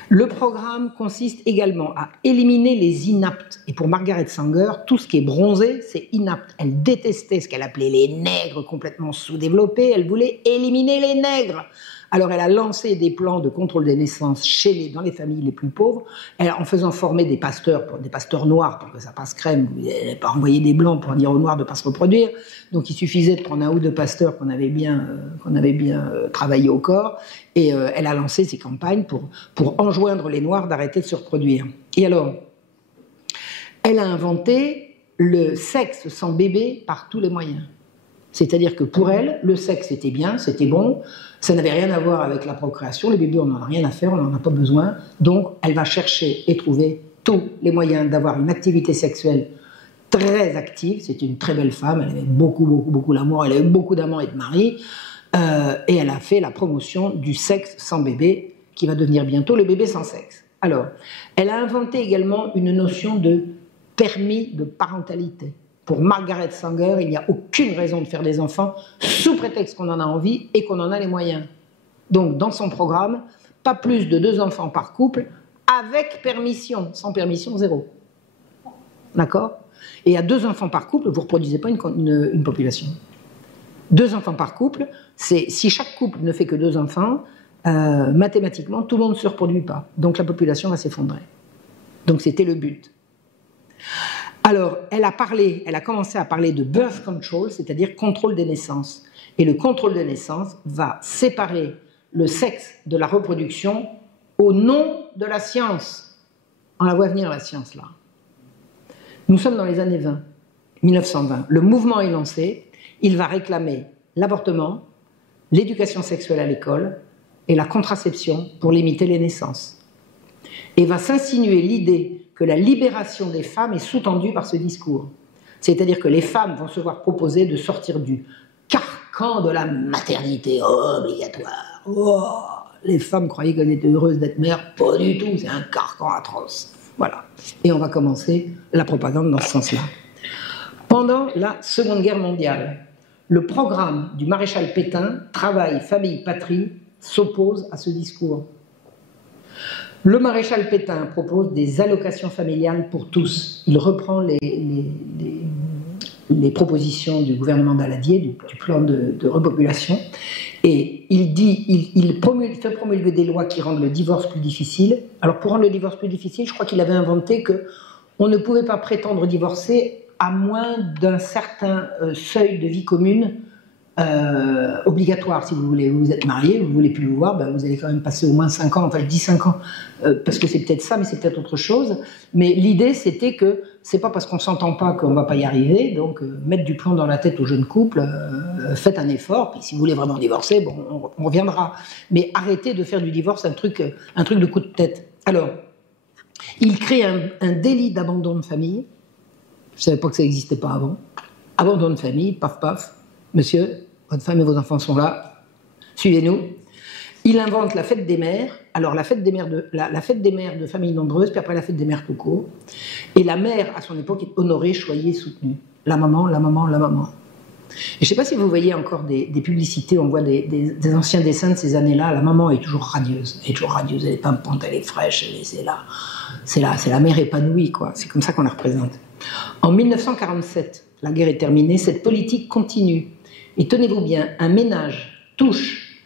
Le programme consiste également à éliminer les inaptes. Et pour Margaret Sanger, tout ce qui est bronzé, c'est inapte. Elle détestait ce qu'elle appelait les nègres complètement sous-développés. Elle voulait éliminer les nègres. Alors elle a lancé des plans de contrôle des naissances dans les familles les plus pauvres, en faisant former des pasteurs noirs pour que ça passe crème. Elle n'a pas envoyé des blancs pour dire aux noirs de ne pas se reproduire. Donc il suffisait de prendre un ou deux pasteurs qu'on avait bien travaillé au corps. Et elle a lancé ces campagnes pour enjoindre les noirs d'arrêter de se reproduire. Et alors, elle a inventé le sexe sans bébé par tous les moyens. C'est-à-dire que pour elle, le sexe était bien, c'était bon, ça n'avait rien à voir avec la procréation, les bébés on n'en a rien à faire, on n'en a pas besoin, donc elle va chercher et trouver tous les moyens d'avoir une activité sexuelle très active. C'était une très belle femme, elle avait beaucoup l'amour, elle avait beaucoup d'amants et de maris, et elle a fait la promotion du sexe sans bébé, qui va devenir bientôt le bébé sans sexe. Alors, elle a inventé également une notion de permis de parentalité. Pour Margaret Sanger, il n'y a aucune raison de faire des enfants sous prétexte qu'on en a envie et qu'on en a les moyens. Donc, dans son programme, pas plus de 2 enfants par couple, avec permission. Sans permission, 0. d'accord? Et à 2 enfants par couple, vous ne reproduisez pas une population. 2 enfants par couple, si chaque couple ne fait que 2 enfants, mathématiquement, tout le monde ne se reproduit pas. Donc la population va s'effondrer. Donc c'était le but. Alors, elle a commencé à parler de birth control, c'est-à-dire contrôle des naissances. Et le contrôle des naissances va séparer le sexe de la reproduction au nom de la science. On la voit venir, la science, là. Nous sommes dans les années 20, 1920. Le mouvement est lancé. Il va réclamer l'avortement, l'éducation sexuelle à l'école et la contraception pour limiter les naissances. Et va s'insinuer l'idée que la libération des femmes est sous-tendue par ce discours. C'est-à-dire que les femmes vont se voir proposer de sortir du carcan de la maternité obligatoire. Oh, les femmes croyaient qu'elles étaient heureuses d'être mères. Pas du tout, c'est un carcan atroce. Voilà. Et on va commencer la propagande dans ce sens-là. Pendant la Seconde Guerre mondiale, le programme du maréchal Pétain, Travail, Famille, Patrie, s'oppose à ce discours. Le maréchal Pétain propose des allocations familiales pour tous. Il reprend les propositions du gouvernement Daladier, du plan de repopulation, et il fait promulguer des lois qui rendent le divorce plus difficile. Alors pour rendre le divorce plus difficile, je crois qu'il avait inventé qu'on ne pouvait pas prétendre divorcer à moins d'un certain seuil de vie commune obligatoire, si vous voulez. Vous êtes marié, vous ne voulez plus vous voir, ben vous allez quand même passer au moins 5 ans, enfin je dis 5 ans, parce que c'est peut-être ça, mais c'est peut-être autre chose. Mais l'idée, c'était que c'est pas parce qu'on ne s'entend pas qu'on ne va pas y arriver, donc mettre du plomb dans la tête aux jeunes couples, faites un effort, puis si vous voulez vraiment divorcer, bon, on reviendra. Mais arrêtez de faire du divorce un truc de coup de tête. Alors, il crée un délit d'abandon de famille. Je ne savais pas que ça n'existait pas avant. Abandon de famille, paf paf, monsieur, votre femme et vos enfants sont là, suivez-nous. Il invente la fête des mères, alors la fête des mères de familles nombreuses, puis après la fête des mères tout court. Et la mère, à son époque, est honorée, choyée, soutenue. La maman, la maman, la maman. Et je ne sais pas si vous voyez encore des publicités, on voit des anciens dessins de ces années-là, la maman est toujours radieuse, elle est pimpante, elle est fraîche, c'est la mère épanouie, quoi. C'est comme ça qu'on la représente. En 1947, la guerre est terminée, cette politique continue. Et tenez-vous bien, un ménage touche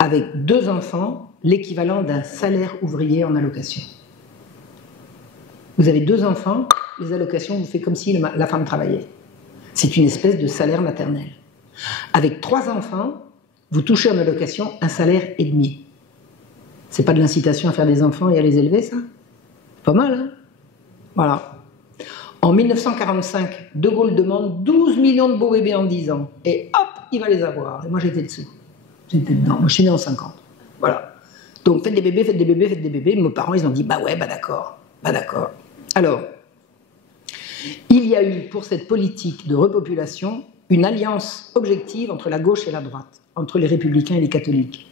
avec 2 enfants l'équivalent d'un salaire ouvrier en allocation. Vous avez 2 enfants, les allocations, vous faites comme si la femme travaillait. C'est une espèce de salaire maternel. Avec 3 enfants, vous touchez en allocation un salaire et demi. C'est pas de l'incitation à faire des enfants et à les élever, ça? C'est pas mal, hein? Voilà. En 1945, De Gaulle demande 12 millions de beaux bébés en 10 ans. Et hop, il va les avoir. Et moi, j'étais dessous. J'étais dedans. Moi, je suis né en 50. Voilà. Donc, faites des bébés, faites des bébés, faites des bébés. Mes parents, ils ont dit, bah ouais, bah d'accord. Bah d'accord. Alors, il y a eu, pour cette politique de repopulation, une alliance objective entre la gauche et la droite, entre les républicains et les catholiques.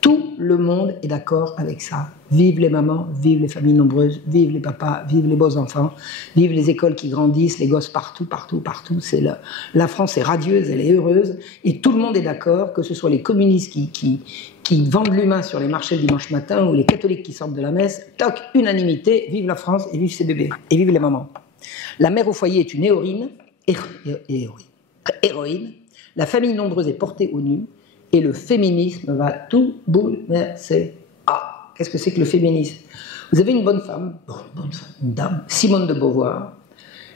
Tout le monde est d'accord avec ça. Vive les mamans, vive les familles nombreuses, vive les papas, vive les beaux enfants, vive les écoles qui grandissent, les gosses partout, partout, partout. La France est radieuse, elle est heureuse, et tout le monde est d'accord, que ce soit les communistes qui vendent l'humain sur les marchés le dimanche matin ou les catholiques qui sortent de la messe. Toc, unanimité, vive la France et vive ses bébés, et vive les mamans. La mère au foyer est une héroïne, la famille nombreuse est portée au nu, et le féminisme va tout bouleverser. Ah, qu'est-ce que c'est que le féminisme? Vous avez une bonne femme, une dame, Simone de Beauvoir,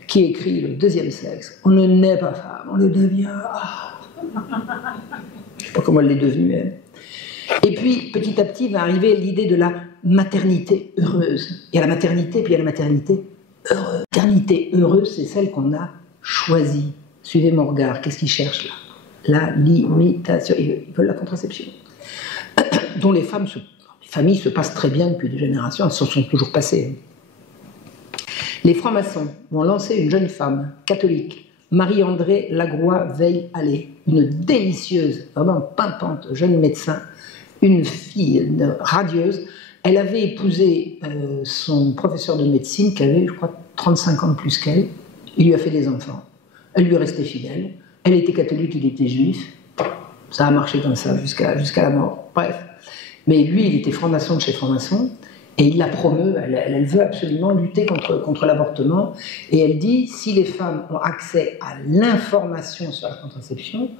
qui écrit Le deuxième sexe. On ne naît pas femme, on le devient. Ah. Je ne sais pas comment elle l'est devenue, elle. Et puis, petit à petit, va arriver l'idée de la maternité heureuse. Il y a la maternité, puis il y a la maternité heureuse. La maternité heureuse, c'est celle qu'on a choisie. Suivez mon regard, qu'est-ce qu'ils cherchent là? La limitation. Ils veulent la contraception. Dont les familles se passent très bien depuis des générations, elles s'en sont toujours passées. Les francs-maçons vont lancer une jeune femme catholique, Marie-Andrée Lagroix Veil-Allais, une délicieuse, vraiment pimpante jeune médecin, une fille radieuse. Elle avait épousé son professeur de médecine qui avait, je crois, 35 ans de plus qu'elle. Il lui a fait des enfants. Elle lui est restée fidèle. Elle était catholique, il était juif. Ça a marché comme ça jusqu'à la mort. Bref. Mais lui, il était franc-maçon de chez franc-maçon. Et il la promeut, elle veut absolument lutter contre l'avortement. Et elle dit, si les femmes ont accès à l'information sur la contraception,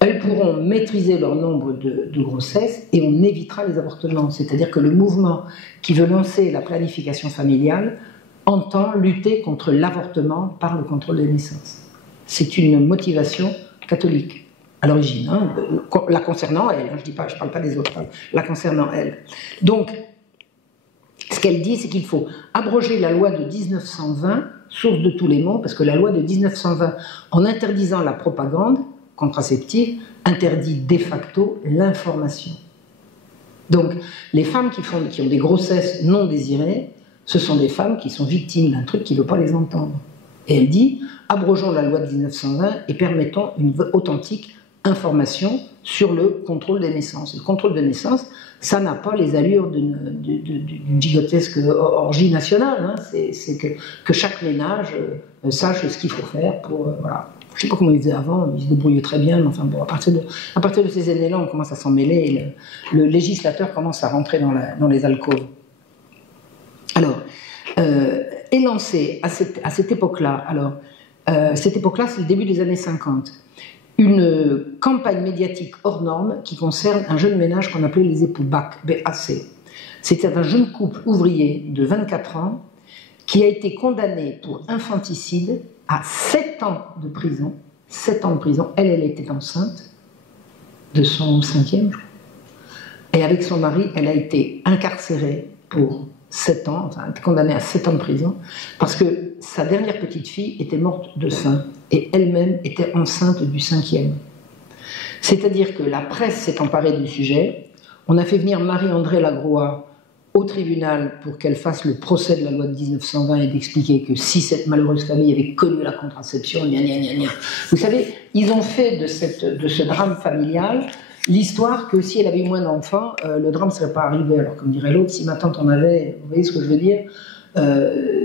elles pourront maîtriser leur nombre de grossesses et on évitera les avortements. C'est-à-dire que le mouvement qui veut lancer la planification familiale entend lutter contre l'avortement par le contrôle des naissances. C'est une motivation catholique à l'origine, hein, la concernant elle, hein, je ne parle pas des autres, hein, la concernant elle. Donc, ce qu'elle dit, c'est qu'il faut abroger la loi de 1920, source de tous les maux, parce que la loi de 1920, en interdisant la propagande contraceptive, interdit de facto l'information. Donc, les femmes qui ont des grossesses non désirées, ce sont des femmes qui sont victimes d'un truc qui ne veut pas les entendre. Et elle dit, abrogeons la loi de 1920 et permettons une authentique information sur le contrôle des naissances. Le contrôle des naissances, ça n'a pas les allures d'une gigantesque orgie nationale. Hein. C'est que chaque ménage sache ce qu'il faut faire pour... voilà. Je ne sais pas comment ils faisaient avant, ils se débrouillaient très bien, mais enfin bon, à partir de ces années-là, on commence à s'en mêler et le législateur commence à rentrer dans les alcôves. Alors, est lancée à cette époque-là, alors, cette époque-là, c'est le début des années 50, une campagne médiatique hors norme qui concerne un jeune ménage qu'on appelait les époux BAC, B-A-C. C'était un jeune couple ouvrier de 24 ans qui a été condamné pour infanticide à 7 ans de prison. 7 ans de prison. Elle était enceinte de son 5e, je crois. Et avec son mari, elle a été incarcérée pour 7 ans, enfin, condamnée à 7 ans de prison, parce que sa dernière petite fille était morte de faim, et elle-même était enceinte du 5e. C'est-à-dire que la presse s'est emparée du sujet, on a fait venir Marie-André Lagroix au tribunal pour qu'elle fasse le procès de la loi de 1920 et d'expliquer que si cette malheureuse famille avait connu la contraception, gna gna gna gna. Vous savez, ils ont fait de ce drame familial l'histoire que si elle avait eu moins d'enfants, le drame ne serait pas arrivé. Alors, comme dirait l'autre, si ma tante en avait, vous voyez ce que je veux dire,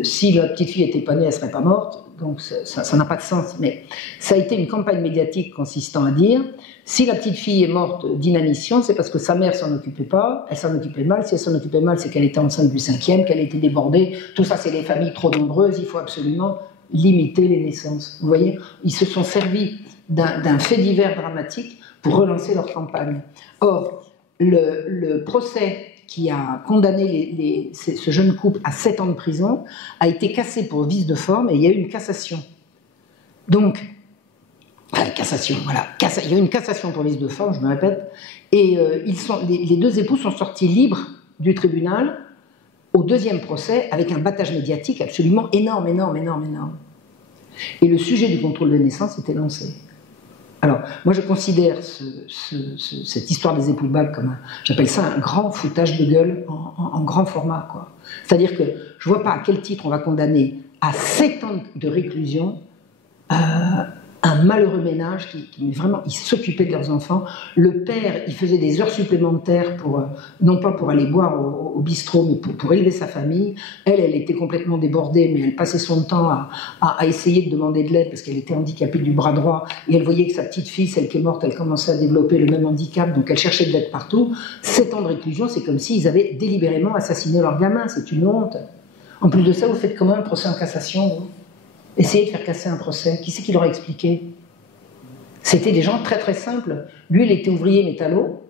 si la petite fille n'était pas née, elle ne serait pas morte. Donc, ça n'a pas de sens. Mais ça a été une campagne médiatique consistant à dire si la petite fille est morte d'inanition, c'est parce que sa mère s'en occupait pas, elle s'en occupait mal. Si elle s'en occupait mal, c'est qu'elle était enceinte du 5e, qu'elle était débordée. Tout ça, c'est les familles trop nombreuses. Il faut absolument limiter les naissances. Vous voyez, ils se sont servis d'un fait divers dramatique pour relancer leur campagne. Or, le procès qui a condamné ce jeune couple à 7 ans de prison a été cassé pour vice de forme et il y a eu une cassation. Donc, enfin, cassation, voilà. Il y a eu une cassation pour vice de forme, je me répète, et les deux époux sont sortis libres du tribunal au 2e procès avec un battage médiatique absolument énorme, énorme, énorme, énorme. Et le sujet du contrôle des naissances était lancé. Alors, moi je considère cette histoire des époux BAC comme, j'appelle ça un grand foutage de gueule en grand format, quoi. C'est-à-dire que je ne vois pas à quel titre on va condamner à 7 ans de réclusion un malheureux ménage qui vraiment, ils s'occupaient de leurs enfants. Le père, il faisait des heures supplémentaires non pas pour aller boire au bistrot, mais pour élever sa famille. Elle était complètement débordée, mais elle passait son temps à essayer de demander de l'aide parce qu'elle était handicapée du bras droit et elle voyait que sa petite fille, celle qui est morte, elle commençait à développer le même handicap, donc elle cherchait de l'aide partout. 7 ans de réclusion, c'est comme s'ils avaient délibérément assassiné leur gamin, c'est une honte. En plus de ça, vous faites comment un procès en cassation, vous ? Essayez de faire casser un procès. Qui c'est qui leur a expliqué? C'était des gens très très simples. Lui, il était ouvrier métallo.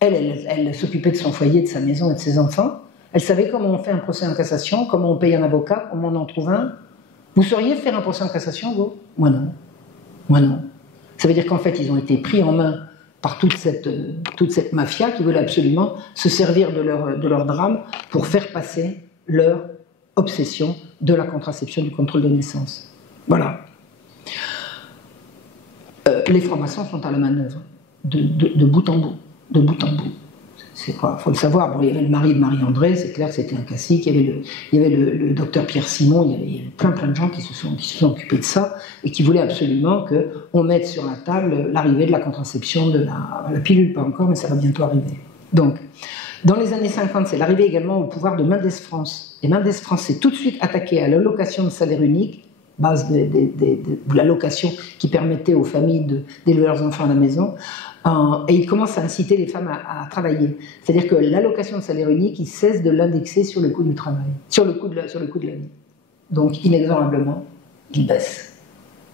Elle s'occupait de son foyer, de sa maison et de ses enfants. Elle savait comment on fait un procès en cassation, comment on paye un avocat, comment on en trouve un. Vous sauriez faire un procès en cassation, vous? Moi non. Moi non. Ça veut dire qu'en fait, ils ont été pris en main par toute cette mafia qui voulait absolument se servir de leur drame pour faire passer leur obsession de la contraception, du contrôle des naissances. Voilà. Les francs-maçons sont à la manœuvre, de bout en bout. De bout en bout. C'est quoi? Il faut le savoir. Bon, il y avait le mari de Marie-André, c'est clair que c'était un classique. Il y avait le docteur Pierre Simon, il y avait plein de gens qui se sont occupés de ça et qui voulaient absolument qu'on mette sur la table l'arrivée de la contraception, de la pilule, pas encore, mais ça va bientôt arriver. Donc, dans les années 50, c'est l'arrivée également au pouvoir de Mendès France. Et Mendès France s'est tout de suite attaqué à l'allocation de salaire unique base de l'allocation qui permettait aux familles d'élever leurs enfants à la maison. Et il commence à inciter les femmes à travailler. C'est-à-dire que l'allocation de salaire unique, il cesse de l'indexer sur le coût du travail, sur le coût de la vie. Donc, inexorablement, il baisse.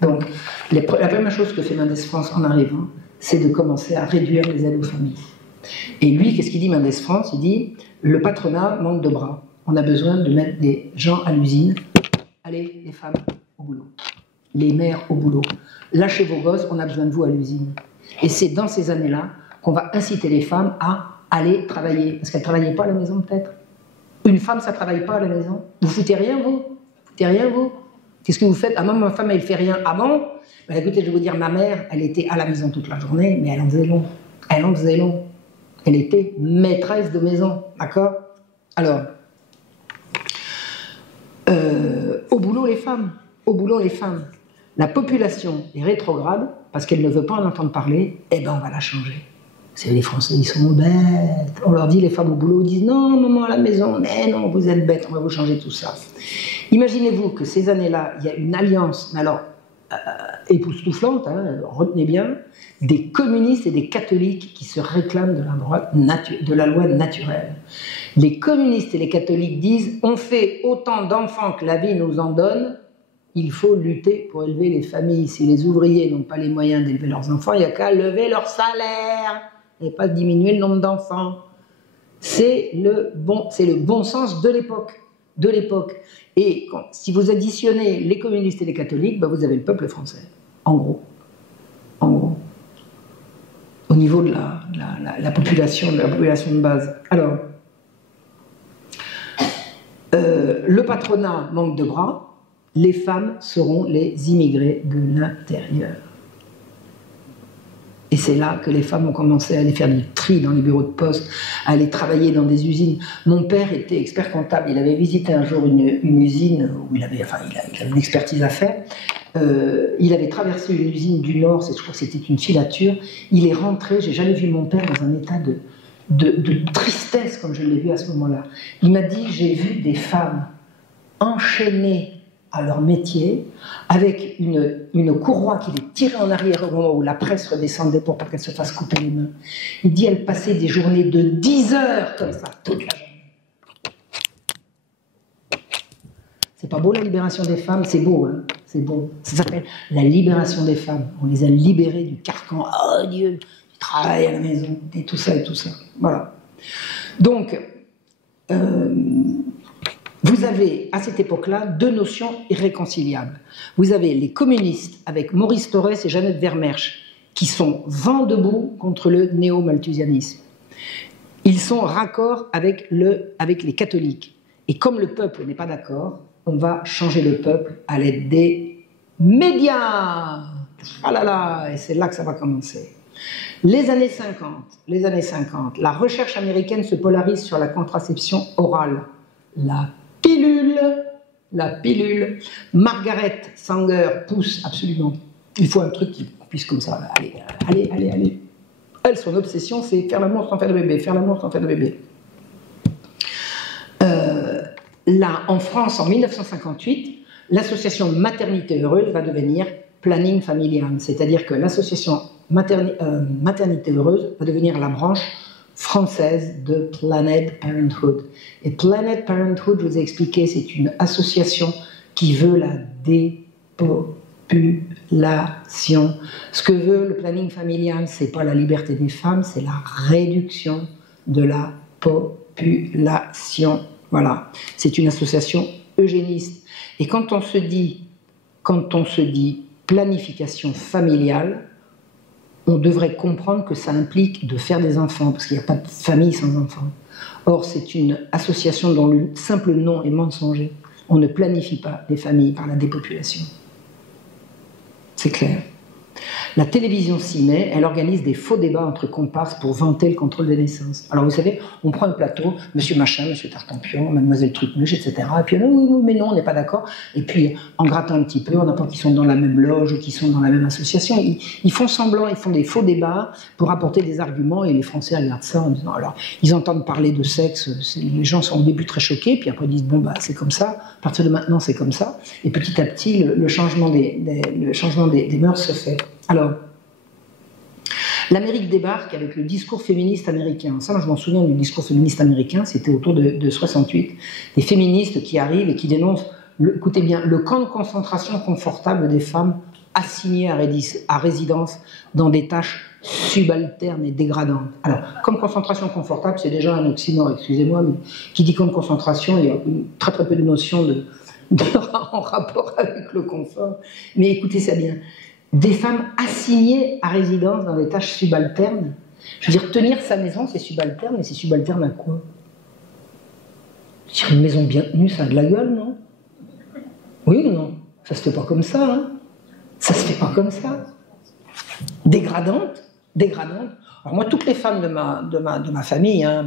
Donc, la première chose que fait Mendes France en arrivant, c'est de commencer à réduire les aides aux familles. Et lui, qu'est-ce qu'il dit, Mendes France? Il dit, le patronat manque de bras. On a besoin de mettre des gens à l'usine. Allez, les femmes, au boulot. Les mères, au boulot. Lâchez vos gosses, on a besoin de vous à l'usine. Et c'est dans ces années-là qu'on va inciter les femmes à aller travailler. Parce qu'elles ne travaillaient pas à la maison, peut-être. Une femme, ça ne travaille pas à la maison. Vous foutez rien, vous? Foutez rien, vous? Qu'est-ce que vous faites? Ah, moi, ma femme, elle ne fait rien. Ah bon? Ben, écoutez, je vais vous dire, ma mère, elle était à la maison toute la journée, mais elle en faisait long. Elle en faisait long. Elle était maîtresse de maison, d'accord? Alors, au boulot, les femmes. Au boulot, les femmes. La population est rétrograde parce qu'elle ne veut pas en entendre parler, eh ben on va la changer. C'est les Français, ils sont bêtes. On leur dit, les femmes au boulot, ils disent, non, maman à la maison, mais non, vous êtes bêtes, on va vous changer tout ça. Imaginez-vous que ces années-là, il y a une alliance, mais alors, époustouflante, hein, retenez bien, des communistes et des catholiques qui se réclament de la loi naturelle. Les communistes et les catholiques disent, on fait autant d'enfants que la vie nous en donne, il faut lutter pour élever les familles. Si les ouvriers n'ont pas les moyens d'élever leurs enfants, il n'y a qu'à lever leur salaire et pas diminuer le nombre d'enfants. C'est le bon sens de l'époque. Et si vous additionnez les communistes et les catholiques, ben vous avez le peuple français, en gros. Au niveau de la population de base. Alors, le patronat manque de bras. Les femmes seront les immigrés de l'intérieur. Et c'est là que les femmes ont commencé à aller faire du tri dans les bureaux de poste, à aller travailler dans des usines. Mon père était expert comptable, il avait visité un jour une usine où il avait une expertise à faire. Il avait traversé une usine du Nord, je crois que c'était une filature. Il est rentré, j'ai jamais vu mon père dans un état de tristesse comme je l'ai vu à ce moment-là. Il m'a dit, j'ai vu des femmes enchaînées à leur métier, avec une courroie qui les tirait en arrière au moment où la presse redescendait pour pas qu'elle se fasse couper les mains. Il dit, elle passait des journées de 10 heures comme ça, toute la journée. C'est pas beau la libération des femmes? C'est beau, hein? C'est beau. Ça s'appelle la libération des femmes. On les a libérées du carcan. Oh Dieu, du travail à la maison, et tout ça, et tout ça. Voilà. Donc, vous avez, à cette époque-là, deux notions irréconciliables. Vous avez les communistes, avec Maurice Thorez et Jeannette Vermersch, qui sont vent debout contre le néo-malthusianisme. Ils sont raccord avec les catholiques. Et comme le peuple n'est pas d'accord, on va changer le peuple à l'aide des médias. Ah là là, et c'est là que ça va commencer. Les années 50, la recherche américaine se polarise sur la contraception orale. La pilule. Margaret Sanger pousse absolument. Il faut un truc qui puisse comme ça. Allez. Elle, son obsession, c'est faire l'amour sans faire de bébé. Là, en France, en 1958, l'association Maternité Heureuse va devenir Planning Familial. C'est-à-dire que l'association Maternité Heureuse va devenir la branche française de Planned Parenthood. Et Planned Parenthood, je vous ai expliqué, c'est une association qui veut la dépopulation. Ce que veut le planning familial, c'est pas la liberté des femmes, c'est la réduction de la population. Voilà. C'est une association eugéniste. Et quand on se dit planification familiale, on devrait comprendre que ça implique de faire des enfants, parce qu'il n'y a pas de famille sans enfants. Or, c'est une association dont le simple nom est mensonger. On ne planifie pas les familles par la dépopulation. C'est clair. La télévision s'y met, elle organise des faux débats entre comparses pour vanter le contrôle des naissances. Alors vous savez, on prend un plateau, monsieur machin, monsieur Tartampion, mademoiselle Trucmuche, etc. Et puis oui, oui, mais non, on n'est pas d'accord. Et puis en grattant un petit peu, on apprend qu'ils sont dans la même loge ou qu'ils sont dans la même association. Ils font semblant, ils font des faux débats pour apporter des arguments et les Français regardent ça en disant, alors ils entendent parler de sexe, les gens sont au début très choqués, puis après ils disent, bon bah c'est comme ça, à partir de maintenant c'est comme ça. Et petit à petit, le changement des mœurs se fait. Alors, l'Amérique débarque avec le discours féministe américain. Ça, moi, je m'en souviens du discours féministe américain, c'était autour de 68. Des féministes qui arrivent et qui dénoncent, écoutez bien, le camp de concentration confortable des femmes assignées à résidence dans des tâches subalternes et dégradantes. Alors, camp de concentration confortable, c'est déjà un oxymore, excusez-moi, mais qui dit camp de concentration, il y a très très peu de notions en rapport avec le confort. Mais écoutez ça bien. Des femmes assignées à résidence dans des tâches subalternes. Je veux dire, tenir sa maison, c'est subalterne, mais c'est subalterne à quoi? Sur une maison bien tenue, ça a de la gueule, non? Oui ou non? Ça se fait pas comme ça, hein? Ça se fait pas comme ça. Dégradante. Alors moi, toutes les femmes de ma famille, hein,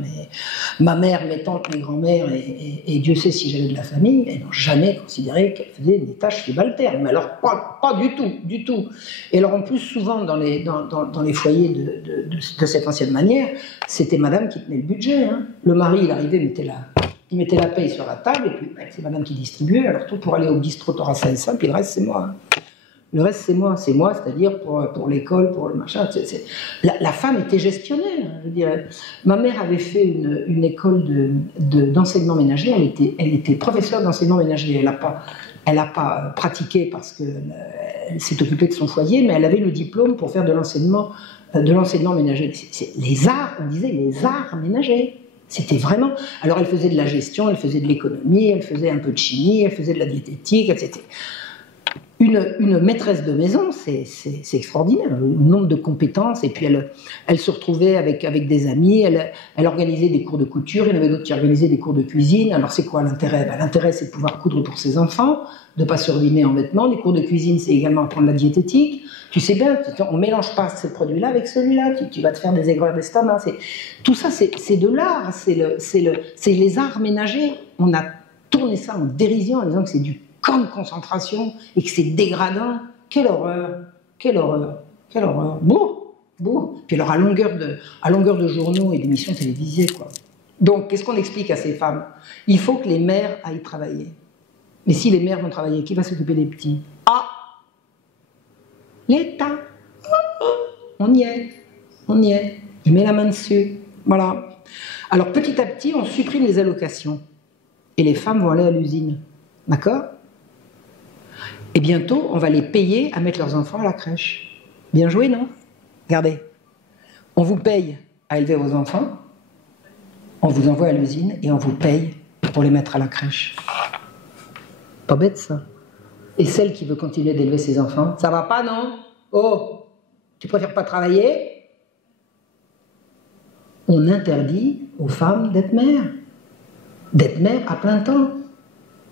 ma mère, mes tantes, mes grands-mères, et Dieu sait si j'avais de la famille, elles n'ont jamais considéré qu'elles faisaient des tâches subalternes. Mais alors, pas du tout. Et alors, en plus, souvent, dans les foyers de cette ancienne manière, c'était madame qui tenait le budget. Hein. Le mari, il arrivait, il mettait la paye sur la table, et puis c'est madame qui distribuait. Alors, tout pour aller au bistrot Torassa et ça, puis le reste, c'est moi. Hein. Le reste, c'est moi, c'est-à-dire pour l'école, pour le machin. La femme était gestionnelle, je dirais. Ma mère avait fait une école d'enseignement ménager, elle était professeure d'enseignement ménager. Elle n'a pas pratiqué parce qu'elle s'est occupée de son foyer, mais elle avait le diplôme pour faire de l'enseignement ménager. Les arts, on disait les arts ménagers. C'était vraiment... Alors elle faisait de la gestion, elle faisait de l'économie, elle faisait un peu de chimie, elle faisait de la diététique, etc. Une maîtresse de maison, c'est extraordinaire, le nombre de compétences, et puis elle se retrouvait avec des amis, elle organisait des cours de couture, il y en avait d'autres qui organisaient des cours de cuisine. Alors c'est quoi l'intérêt? L'intérêt, c'est de pouvoir coudre pour ses enfants, de ne pas se ruiner en vêtements. Les cours de cuisine, c'est également apprendre la diététique. Tu sais bien, on ne mélange pas ce produit-là avec celui-là, tu vas te faire des aigreurs d'estomac. Tout ça, c'est de l'art, c'est les arts ménagers. On a tourné ça en dérision en disant que c'est du camp de concentration et que c'est dégradant. Quelle horreur. Bon. Puis alors à longueur de journaux et d'émissions télévisées, quoi. Donc, qu'est-ce qu'on explique à ces femmes? Il faut que les mères aillent travailler. Mais si les mères vont travailler, qui va s'occuper des petits? Ah, l'État. On y est. Il met la main dessus. Voilà. Alors, petit à petit, on supprime les allocations. Et les femmes vont aller à l'usine. D'accord? Et bientôt, on va les payer à mettre leurs enfants à la crèche. Bien joué, non? Regardez. On vous paye à élever vos enfants, on vous envoie à l'usine et on vous paye pour les mettre à la crèche. Pas bête, ça. Et celle qui veut continuer d'élever ses enfants, ça va pas, non? Oh, tu préfères pas travailler? On interdit aux femmes d'être mères. D'être mères à plein temps.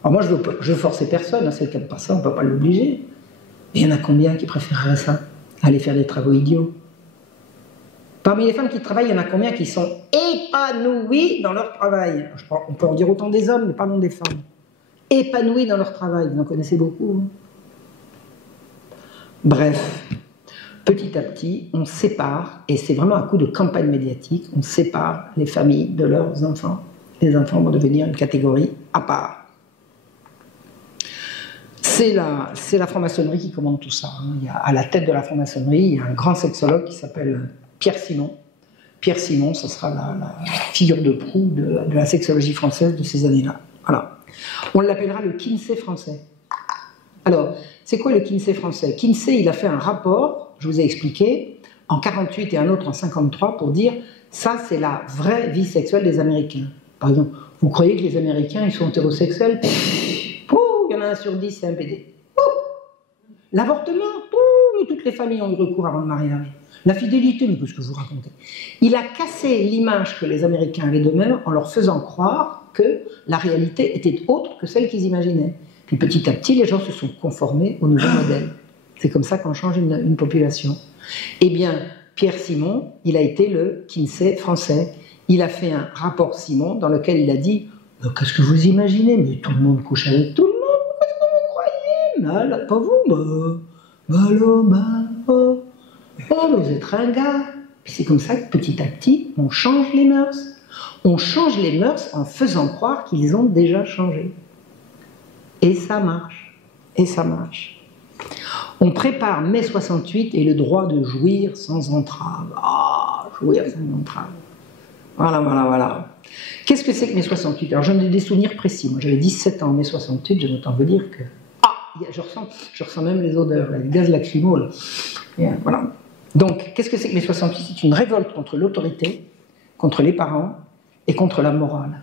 Alors moi, je veux forcer personne, hein, celle qui n'aime pas ça, on ne peut pas l'obliger. Mais il y en a combien qui préféreraient ça? Aller faire des travaux idiots? Parmi les femmes qui travaillent, il y en a combien qui sont épanouies dans leur travail? On peut en dire autant des hommes, mais parlons des femmes. Épanouies dans leur travail, vous en connaissez beaucoup. Hein? Bref, petit à petit, on sépare, et c'est vraiment un coup de campagne médiatique, on sépare les familles de leurs enfants. Les enfants vont devenir une catégorie à part. C'est la franc-maçonnerie qui commande tout ça. Hein. À la tête de la franc-maçonnerie, il y a un grand sexologue qui s'appelle Pierre Simon. Pierre Simon, ce sera la figure de proue de la sexologie française de ces années-là. Voilà. On l'appellera le Kinsey français. Alors, c'est quoi le Kinsey français? Kinsey, il a fait un rapport, je vous ai expliqué, en 48 et un autre en 53, pour dire ça, c'est la vraie vie sexuelle des Américains. Par exemple, vous croyez que les Américains, ils sont hétérosexuels? Il y en a 1 sur 10, c'est un PD. L'avortement, toutes les familles ont eu recours avant le mariage. La fidélité, mais qu'est-ce que vous racontez? Il a cassé l'image que les Américains avaient d'eux-mêmes en leur faisant croire que la réalité était autre que celle qu'ils imaginaient. Puis petit à petit, les gens se sont conformés au nouveau modèle. C'est comme ça qu'on change une population. Eh bien, Pierre Simon, il a été le Kinsey français. Il a fait un rapport Simon dans lequel il a dit « Qu'est-ce que vous imaginez? Mais tout le monde couche avec tout le monde, qu'est-ce que vous croyez? Là, pas vous, vous êtes ringard. » C'est comme ça que petit à petit, on change les mœurs. On change les mœurs en faisant croire qu'ils ont déjà changé. Et ça marche. Et ça marche. On prépare mai 68 et le droit de jouir sans entrave. Ah, jouir sans entrave. Voilà, voilà, voilà. Qu'est-ce que c'est que mai 68? Alors j'en ai des souvenirs précis. Moi j'avais 17 ans en mai 68, je autant vous dire que... Ah, je ressens même les odeurs, là, les gaz lacrymaux. Là. Et, voilà. Donc, qu'est-ce que c'est que mai 68? C'est une révolte contre l'autorité, contre les parents et contre la morale.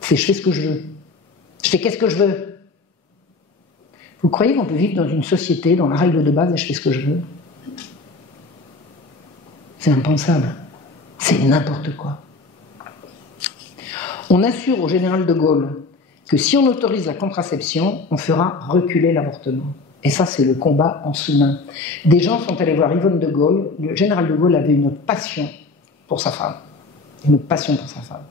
C'est je fais ce que je veux. Je fais qu'est-ce que je veux. Vous croyez qu'on peut vivre dans une société dont la règle de base est je fais ce que je veux? C'est impensable. C'est n'importe quoi. On assure au général de Gaulle que si on autorise la contraception, on fera reculer l'avortement. Et ça, c'est le combat en sous-main. Des gens sont allés voir Yvonne de Gaulle. Le général de Gaulle avait une passion pour sa femme. Une passion pour sa femme.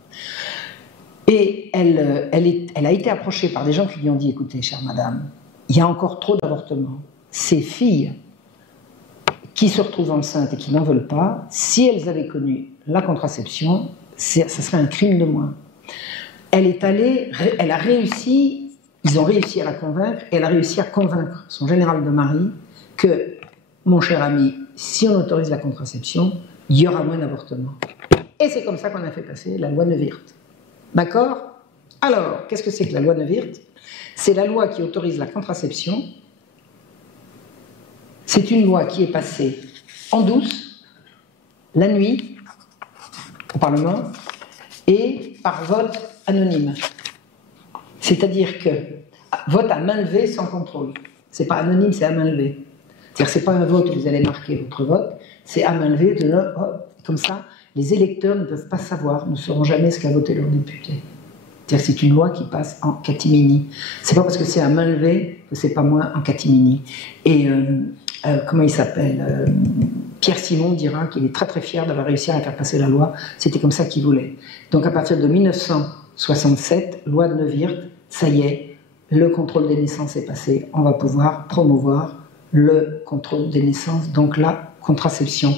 Et elle a été approchée par des gens qui lui ont dit « Écoutez, chère madame, il y a encore trop d'avortements. Ces filles qui se retrouvent enceintes et qui n'en veulent pas, si elles avaient connu la contraception, ça serait un crime de moins. » Elle a réussi, ils ont réussi à la convaincre, et elle a réussi à convaincre son général de Marie que, mon cher ami, si on autorise la contraception, il y aura moins d'avortements. Et c'est comme ça qu'on a fait passer la loi Neuwirth. D'accord? Alors, qu'est-ce que c'est que la loi Neuwirth? C'est la loi qui autorise la contraception. C'est une loi qui est passée en douce, la nuit, au Parlement, et par vote anonyme. C'est-à-dire que vote à main levée sans contrôle. C'est pas anonyme, c'est à main levée. C'est-à-dire que c'est pas un vote où vous allez marquer votre vote, c'est à main levée, comme ça, les électeurs ne peuvent pas savoir, ne sauront jamais ce qu'a voté leur député. C'est-à-dire que c'est une loi qui passe en catimini. C'est pas parce que c'est à main levée que c'est pas moins en catimini. Et comment il s'appelle Pierre Simon dira qu'il est très très fier d'avoir réussi à faire passer la loi. C'était comme ça qu'il voulait. Donc à partir de 1967, loi de Neuwirth, ça y est, le contrôle des naissances est passé. On va pouvoir promouvoir le contrôle des naissances, donc la contraception,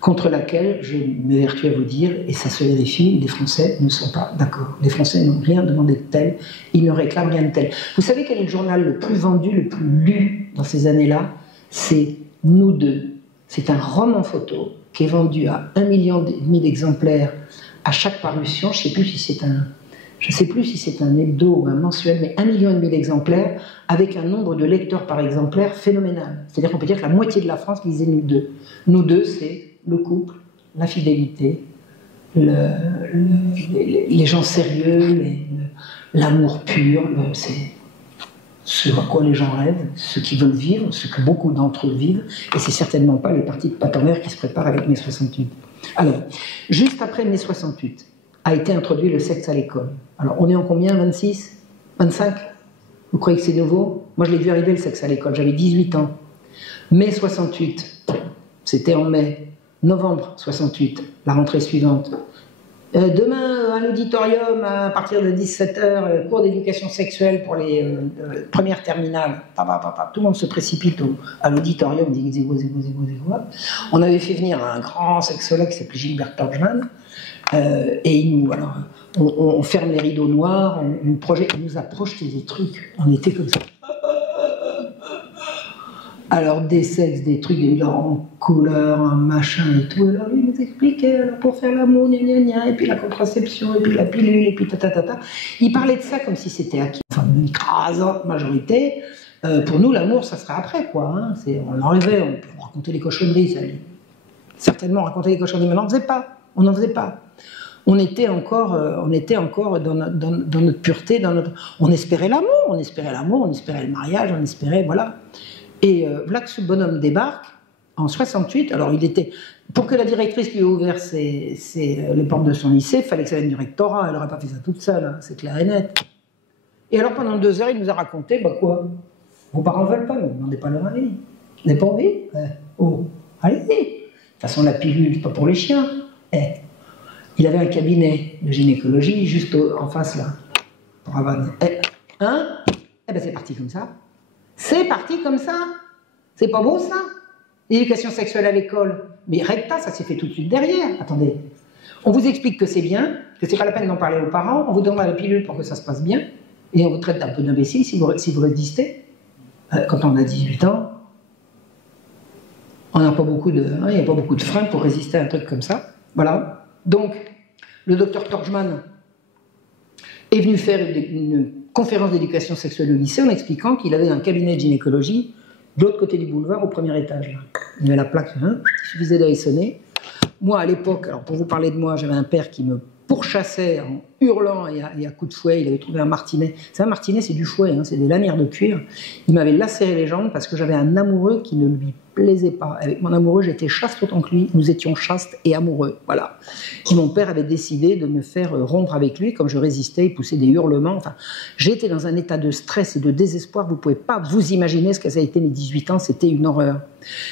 contre laquelle je m'évertue à vous dire, et ça se vérifie, les Français ne sont pas d'accord. Les Français n'ont rien demandé de tel, ils ne réclament rien de tel. Vous savez quel est le journal le plus vendu, le plus lu dans ces années-là? C'est Nous deux. C'est un roman photo qui est vendu à 1,5 million d'exemplaires à chaque parution. Je ne sais plus si c'est un hebdo ou un mensuel, mais 1,5 million d'exemplaires avec un nombre de lecteurs par exemplaire phénoménal. C'est-à-dire qu'on peut dire que la moitié de la France lisait Nous deux. Nous deux, c'est le couple, la fidélité, les gens sérieux, l'amour pur, c'est ce à quoi les gens rêvent, ceux qui veulent vivre, ce que beaucoup d'entre eux vivent, et c'est certainement pas les partis de patronnaires qui se préparent avec mai 68. Alors, juste après mai 68, a été introduit le sexe à l'école. Alors, on est en combien? 26? 25? Vous croyez que c'est nouveau? Moi, je l'ai vu arriver le sexe à l'école, j'avais 18 ans. Mai 68, c'était en mai. Novembre 68, la rentrée suivante. Demain, à l'auditorium, à partir de 17h, cours d'éducation sexuelle pour les premières terminales. Tout le monde se précipite à l'auditorium, on dit zégo. On avait fait venir un grand sexologue qui s'appelait Gilbert Torgman, et on ferme les rideaux noirs, on nous a projeté des trucs, on était comme ça. Alors des sexes, des trucs, en couleur, un machin et tout. Alors lui, il nous expliquait, alors, pour faire l'amour, et puis la contraception, et puis la pilule, et puis ta. Il parlait de ça comme si c'était acquis. Enfin, une écrasante majorité. Pour nous, l'amour, ça serait après, quoi. Hein. On enlevait, on racontait les cochonneries, ça allait. Certainement raconter les cochonneries, mais on n'en faisait pas. On n'en faisait pas. On était encore dans notre pureté, on espérait l'amour, on espérait le mariage, on espérait, voilà. Et là que ce bonhomme débarque, en 68, alors il était... Pour que la directrice lui ait ouvert les portes de son lycée, il fallait que ça vienne du rectorat, elle n'aurait pas fait ça toute seule, hein, c'est clair et net. Et alors pendant 2 heures, il nous a raconté, quoi? Vos parents ne veulent pas, ne vous demandez pas leur avis. Vous n'avez pas envie? Oh, allez-y. De toute façon, la pilule, c'est pas pour les chiens. Il avait un cabinet de gynécologie juste en face, là, pour Havane. Hein? Eh ben, c'est parti comme ça. C'est parti comme ça. C'est pas beau, ça? L'éducation sexuelle à l'école. Mais recta, ça s'est fait tout de suite derrière. Attendez. On vous explique que c'est bien, que c'est pas la peine d'en parler aux parents, on vous donne la pilule pour que ça se passe bien, et on vous traite d'un peu d'imbécile si vous résistez. Quand on a 18 ans, on n'a pas beaucoup de, il n'y a pas beaucoup de freins pour résister à un truc comme ça. Voilà. Donc, le docteur Torgman est venu faire une conférence d'éducation sexuelle au lycée en expliquant qu'il avait un cabinet de gynécologie de l'autre côté du boulevard, au premier étage. Là. Il y avait la plaque, il suffisait d'aller sonner. Moi, à l'époque, alors pour vous parler de moi, j'avais un père qui me pourchassait en hurlant et à coups de fouet. Il avait trouvé un martinet. C'est un martinet, c'est du fouet, hein, c'est des lanières de cuir. Il m'avait lacéré les jambes parce que j'avais un amoureux qui ne lui plaisait pas. Avec mon amoureux, j'étais chaste autant que lui. Nous étions chastes et amoureux. Voilà. Et mon père avait décidé de me faire rompre avec lui. Comme je résistais, il poussait des hurlements. Enfin, j'étais dans un état de stress et de désespoir. Vous ne pouvez pas vous imaginer ce que ça a été mes 18 ans. C'était une horreur.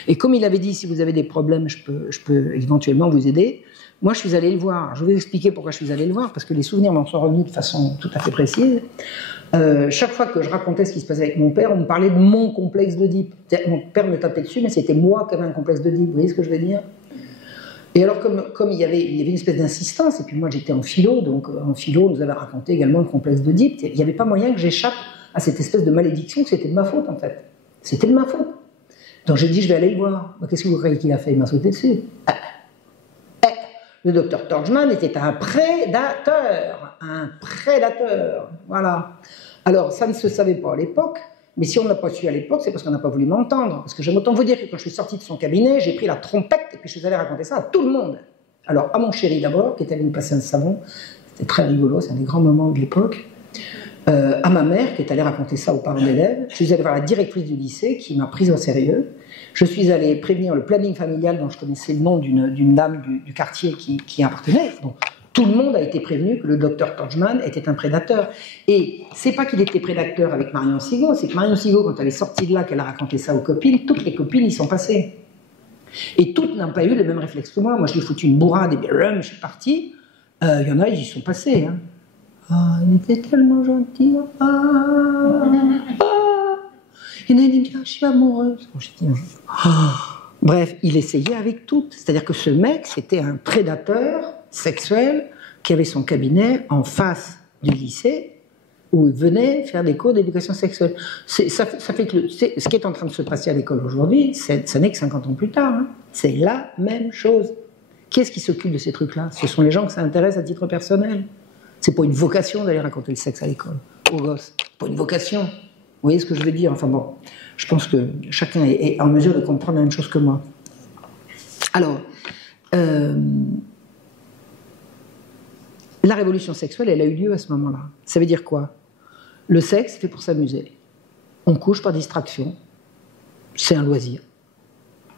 Et comme il avait dit, si vous avez des problèmes, je peux éventuellement vous aider. Moi, je suis allé le voir. Je vais vous expliquer pourquoi je suis allé le voir, parce que les souvenirs m'en sont revenus de façon tout à fait précise. Chaque fois que je racontais ce qui se passait avec mon père, on me parlait de mon complexe d'Oedipe. Mon père me tapait dessus, mais c'était moi qui avais un complexe d'Oedipe. Vous voyez ce que je veux dire? Et alors, comme il y avait une espèce d'insistance, et puis moi j'étais en philo, donc en philo, on nous avait raconté également le complexe d'Oedipe. Il n'y avait pas moyen que j'échappe à cette espèce de malédiction, que c'était de ma faute en fait. C'était de ma faute. Donc j'ai dit, je vais aller le voir. Qu'est-ce que vous croyez qu'il a fait? Il m'a sauté dessus. Le docteur Torgman était un prédateur. Un prédateur. Voilà. Alors, ça ne se savait pas à l'époque, mais si on n'a pas su à l'époque, c'est parce qu'on n'a pas voulu m'entendre. Parce que j'aime autant vous dire que quand je suis sorti de son cabinet, j'ai pris la trompette et puis je suis allé raconter ça à tout le monde. Alors, à mon chéri d'abord, qui était venu passer un savon, c'était très rigolo, c'est un des grands moments de l'époque. À ma mère, qui est allée raconter ça aux parents d'élèves. Je suis allé voir la directrice du lycée, qui m'a prise au sérieux. Je suis allé prévenir le planning familial, dont je connaissais le nom d'une dame du quartier qui appartenait. Donc, tout le monde a été prévenu que le docteur Torgman était un prédateur. Et c'est pas qu'il était prédateur avec Marion Sigaud, c'est que Marion Sigaud, quand elle est sortie de là, qu'elle a raconté ça aux copines, toutes les copines y sont passées. Et toutes n'ont pas eu le même réflexe que moi. Moi, je lui ai foutu une bourrade et puis je suis parti. Il y en a, ils y sont passés. Hein. Ah, il était tellement gentil. Il y en a qui me disent, je suis amoureuse. Bref, il essayait avec toutes. C'est-à-dire que ce mec, c'était un prédateur sexuel qui avait son cabinet en face du lycée où il venait faire des cours d'éducation sexuelle. Ça fait que ce qui est en train de se passer à l'école aujourd'hui, ça n'est que 50 ans plus tard. Hein. C'est la même chose. Qui est-ce qui s'occupe de ces trucs-là? Ce sont les gens que ça intéresse à titre personnel. C'est pas une vocation d'aller raconter le sexe à l'école, aux gosses. Pas une vocation. Vous voyez ce que je veux dire? Enfin bon, je pense que chacun est en mesure de comprendre la même chose que moi. Alors, la révolution sexuelle, elle a eu lieu à ce moment-là. Ça veut dire quoi? Le sexe, c'est fait pour s'amuser. On couche par distraction. C'est un loisir.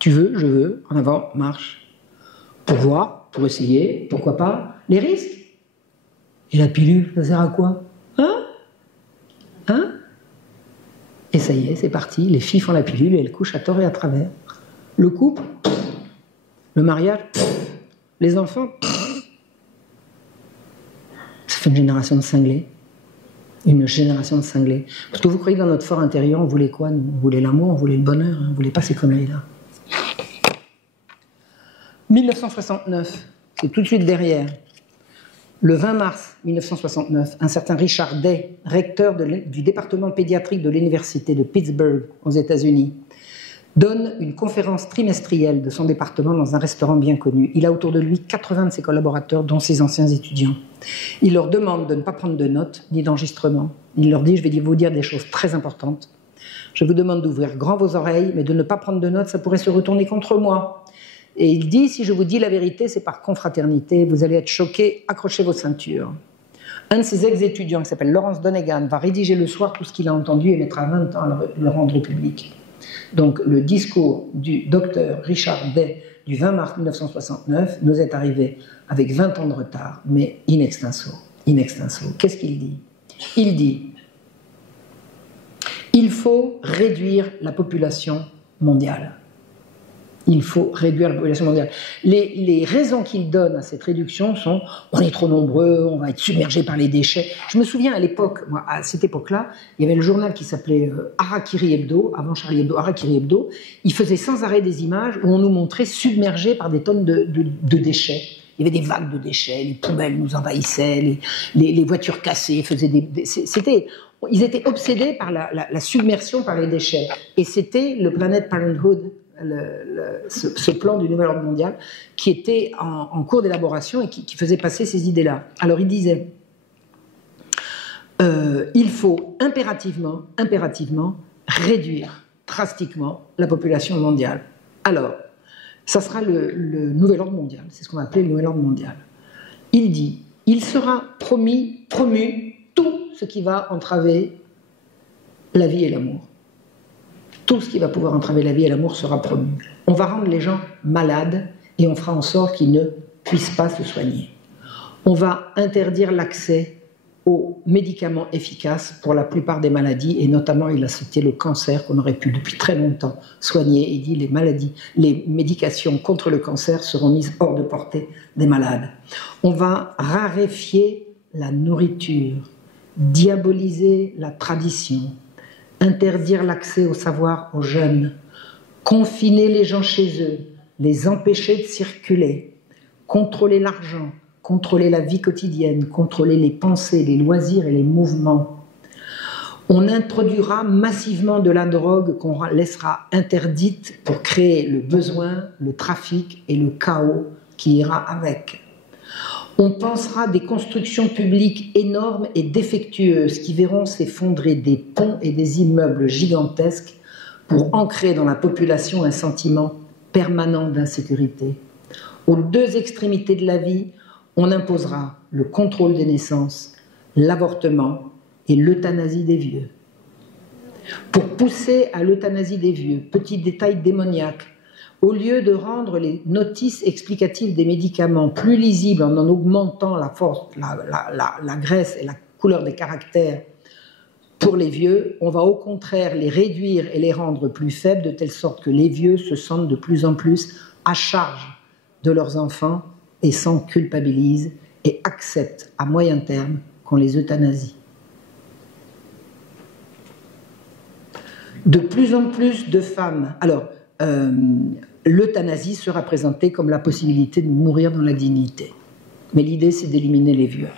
Tu veux, je veux, en avant, marche. Pour voir, pour essayer, pourquoi pas. Les risques. Et la pilule, ça sert à quoi? Hein? Et ça y est, c'est parti. Les filles font la pilule et elles couchent à tort et à travers. Le couple, le mariage, les enfants, ça fait une génération de cinglés. Une génération de cinglés. Parce que vous croyez que dans notre fort intérieur, on voulait quoi? Nous, on voulait l'amour, on voulait le bonheur, on ne voulait pas ces conneries-là. 1969, c'est tout de suite derrière. Le 20 mars 1969, un certain Richard Day, recteur du département pédiatrique de l'université de Pittsburgh aux États-Unis, donne une conférence trimestrielle de son département dans un restaurant bien connu. Il a autour de lui 80 de ses collaborateurs, dont ses anciens étudiants. Il leur demande de ne pas prendre de notes ni d'enregistrement. Il leur dit, je vais vous dire des choses très importantes. Je vous demande d'ouvrir grand vos oreilles, mais de ne pas prendre de notes, ça pourrait se retourner contre moi. Et il dit, si je vous dis la vérité, c'est par confraternité, vous allez être choqués, accrochez vos ceintures. Un de ses ex-étudiants, qui s'appelle Lawrence Donegan, va rédiger le soir tout ce qu'il a entendu et mettra 20 ans à le rendre au public. Donc le discours du docteur Richard Day du 20 mars 1969 nous est arrivé avec 20 ans de retard, mais in extenso. In extenso. Qu'est-ce qu'il dit? Il Il faut réduire la population mondiale. Il faut réduire la population mondiale. Les raisons qu'il donne à cette réduction sont « on est trop nombreux, on va être submergé par les déchets ». Je me souviens à l'époque, à cette époque-là, il y avait le journal qui s'appelait Harakiri Hebdo, avant Charlie Hebdo, Harakiri Hebdo. Il faisait sans arrêt des images où on nous montrait submergés par des tonnes de déchets. Il y avait des vagues de déchets, les poubelles nous envahissaient, les voitures cassées faisaient ils étaient obsédés par la submersion par les déchets. Et c'était le Planned Parenthood, ce plan du nouvel ordre mondial, qui était en cours d'élaboration et qui faisait passer ces idées-là. Alors il disait, il faut impérativement réduire drastiquement la population mondiale. Alors, ça sera le nouvel ordre mondial, c'est ce qu'on va appeler le nouvel ordre mondial. Il dit, il sera promu tout ce qui va entraver la vie et l'amour. Tout ce qui va pouvoir entraver la vie et l'amour sera promu. On va rendre les gens malades et on fera en sorte qu'ils ne puissent pas se soigner. On va interdire l'accès aux médicaments efficaces pour la plupart des maladies, et notamment il a cité le cancer qu'on aurait pu depuis très longtemps soigner. Il dit les médications contre le cancer seront mises hors de portée des malades. On va raréfier la nourriture, diaboliser la tradition, interdire l'accès au savoir aux jeunes, confiner les gens chez eux, les empêcher de circuler, contrôler l'argent, contrôler la vie quotidienne, contrôler les pensées, les loisirs et les mouvements. On introduira massivement de la drogue qu'on laissera interdite pour créer le besoin, le trafic et le chaos qui ira avec. On pensera des constructions publiques énormes et défectueuses qui verront s'effondrer des ponts et des immeubles gigantesques pour ancrer dans la population un sentiment permanent d'insécurité. Aux deux extrémités de la vie, on imposera le contrôle des naissances, l'avortement et l'euthanasie des vieux. Pour pousser à l'euthanasie des vieux, petit détail démoniaque, au lieu de rendre les notices explicatives des médicaments plus lisibles en augmentant la force, la graisse et la couleur des caractères pour les vieux, on va au contraire les réduire et les rendre plus faibles de telle sorte que les vieux se sentent de plus en plus à charge de leurs enfants et s'en culpabilisent et acceptent à moyen terme qu'on les euthanasie. De plus en plus de femmes... Alors, l'euthanasie sera présentée comme la possibilité de mourir dans la dignité. Mais l'idée, c'est d'éliminer les vieux.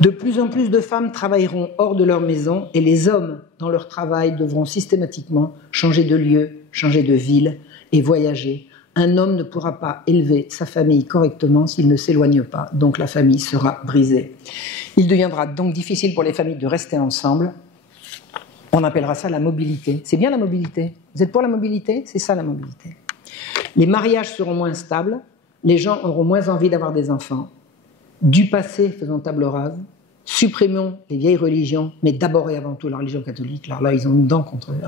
De plus en plus de femmes travailleront hors de leur maison et les hommes, dans leur travail, devront systématiquement changer de lieu, changer de ville et voyager. Un homme ne pourra pas élever sa famille correctement s'il ne s'éloigne pas, donc la famille sera brisée. Il deviendra donc difficile pour les familles de rester ensemble. On appellera ça la mobilité. C'est bien la mobilité. Vous êtes pour la mobilité? C'est ça la mobilité. Les mariages seront moins stables, les gens auront moins envie d'avoir des enfants. Du passé, faisons table rase, supprimons les vieilles religions, mais d'abord et avant tout la religion catholique. Alors là, ils ont une dent contre eux.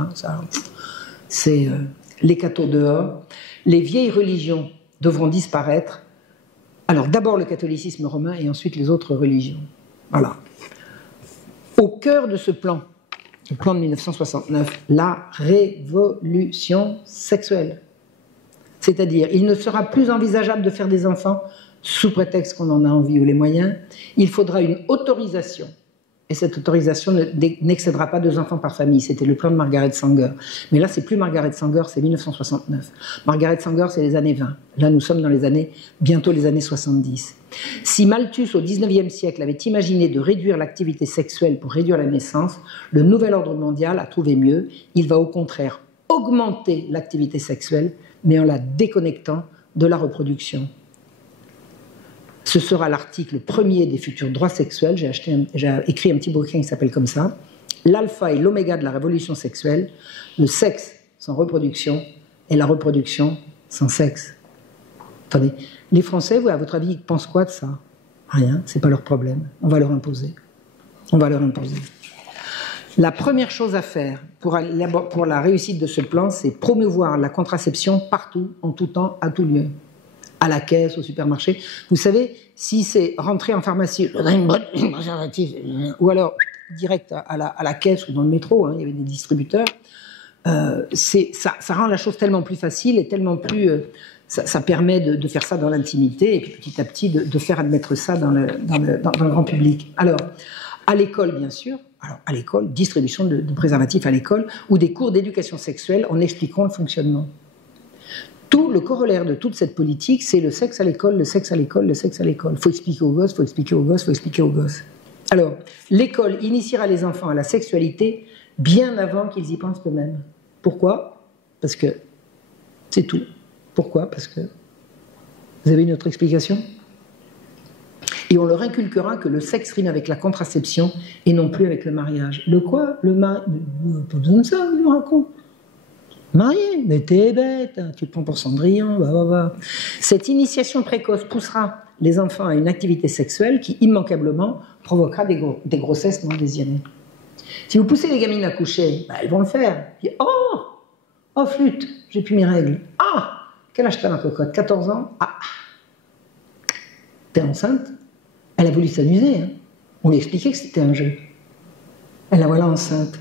C'est les cathos dehors. Les vieilles religions devront disparaître. Alors d'abord le catholicisme romain et ensuite les autres religions. Voilà. Au cœur de ce plan, le plan de 1969, la révolution sexuelle. C'est-à-dire, il ne sera plus envisageable de faire des enfants sous prétexte qu'on en a envie ou les moyens. Il faudra une autorisation. Et cette autorisation n'excédera pas 2 enfants par famille. C'était le plan de Margaret Sanger. Mais là, c'est plus Margaret Sanger, c'est 1969. Margaret Sanger, c'est les années 20. Là, nous sommes dans bientôt les années 70. Si Malthus, au XIXe siècle, avait imaginé de réduire l'activité sexuelle pour réduire la naissance, le nouvel ordre mondial a trouvé mieux. Il va au contraire augmenter l'activité sexuelle, mais en la déconnectant de la reproduction. Ce sera l'article 1er des futurs droits sexuels. J'ai écrit un petit bouquin qui s'appelle comme ça. L'alpha et l'oméga de la révolution sexuelle, le sexe sans reproduction et la reproduction sans sexe. Attendez, les Français, à votre avis, ils pensent quoi de ça? Rien, c'est pas leur problème. On va leur imposer. On va leur imposer. La première chose à faire pour la réussite de ce plan, c'est promouvoir la contraception partout, en tout temps, à tout lieu. À la caisse, au supermarché. Vous savez, si c'est rentrer en pharmacie, ou alors direct à la caisse ou dans le métro, hein, il y avait des distributeurs, ça rend la chose tellement plus facile et tellement plus... ça permet de faire ça dans l'intimité et puis petit à petit de faire admettre ça dans le grand public. Alors, à l'école, bien sûr, à l'école, distribution de préservatifs à l'école ou des cours d'éducation sexuelle en expliquant le fonctionnement. Tout le corollaire de toute cette politique, c'est le sexe à l'école, le sexe à l'école, le sexe à l'école. Il faut expliquer aux gosses, il faut expliquer aux gosses, il faut expliquer aux gosses. Alors, l'école initiera les enfants à la sexualité bien avant qu'ils y pensent eux-mêmes. Pourquoi? Parce que c'est tout. Pourquoi? Parce que... Vous avez une autre explication? Et on leur inculquera que le sexe rime avec la contraception et non plus avec le mariage. Le quoi? Le mariage? Pas besoin de ça, je me raconte. Marié, mais t'es bête, hein, tu te prends pour Cendrillon, bah. Cette initiation précoce poussera les enfants à une activité sexuelle qui, immanquablement, provoquera des grossesses non désirées. Si vous poussez les gamines à coucher, bah, elles vont le faire. Puis, oh, flûte, j'ai plus mes règles. Ah, quel âge t'as ma cocotte? 14 ans? Ah, t'es enceinte? Elle a voulu s'amuser, hein. On lui expliquait que c'était un jeu. Elle la voilà enceinte.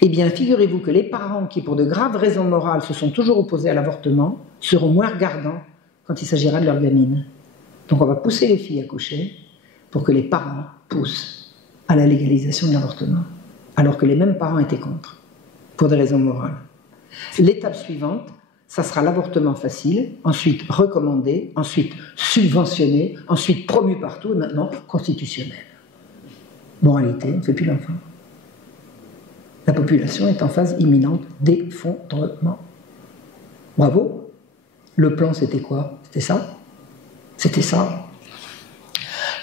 Eh bien, figurez-vous que les parents qui, pour de graves raisons morales, se sont toujours opposés à l'avortement, seront moins regardants quand il s'agira de leur gamine. Donc on va pousser les filles à coucher pour que les parents poussent à la légalisation de l'avortement, alors que les mêmes parents étaient contre, pour des raisons morales. L'étape suivante, ça sera l'avortement facile, ensuite recommandé, ensuite subventionné, ensuite promu partout, et maintenant constitutionnel. Moralité, on ne fait plus d'enfants. La population est en phase imminente d'effondrement. Bravo. Le plan, c'était quoi? C'était ça? C'était ça.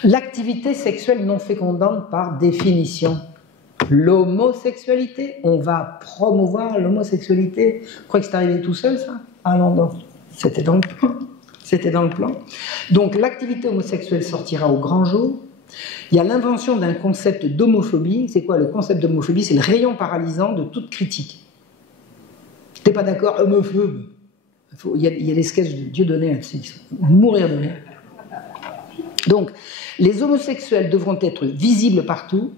L'activité sexuelle non fécondante par définition. L'homosexualité. On va promouvoir l'homosexualité. Vous croyez que c'est arrivé tout seul, ça? Ah non. C'était dans le plan. C'était dans le plan. Donc l'activité homosexuelle sortira au grand jour. Il y a l'invention d'un concept d'homophobie. C'est quoi le concept d'homophobie? C'est le rayon paralysant de toute critique. T'es pas d'accord, homophobe? Il y a des sketchs de Dieudonné là-dessus, mourir de rire. Donc, les homosexuels devront être visibles partout,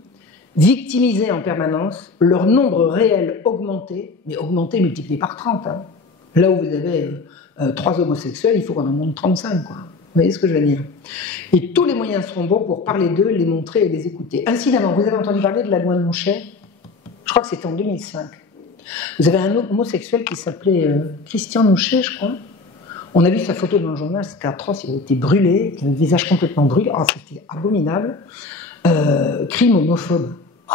victimisés en permanence, leur nombre réel augmenté, mais augmenté multiplié par 30. Hein. Là où vous avez 3 homosexuels, il faut qu'on en monte 35, quoi. Vous voyez ce que je veux dire? Et tous les moyens seront bons pour parler d'eux, les montrer et les écouter. Incidemment, vous avez entendu parler de la loi de Mouchet? Je crois que c'était en 2005. Vous avez un homosexuel qui s'appelait Christian Mouchet, je crois. On a vu sa photo dans le journal, c'était atroce, il avait été brûlé, il avait le visage complètement brûlé, c'était abominable. Crime homophobe. Oh,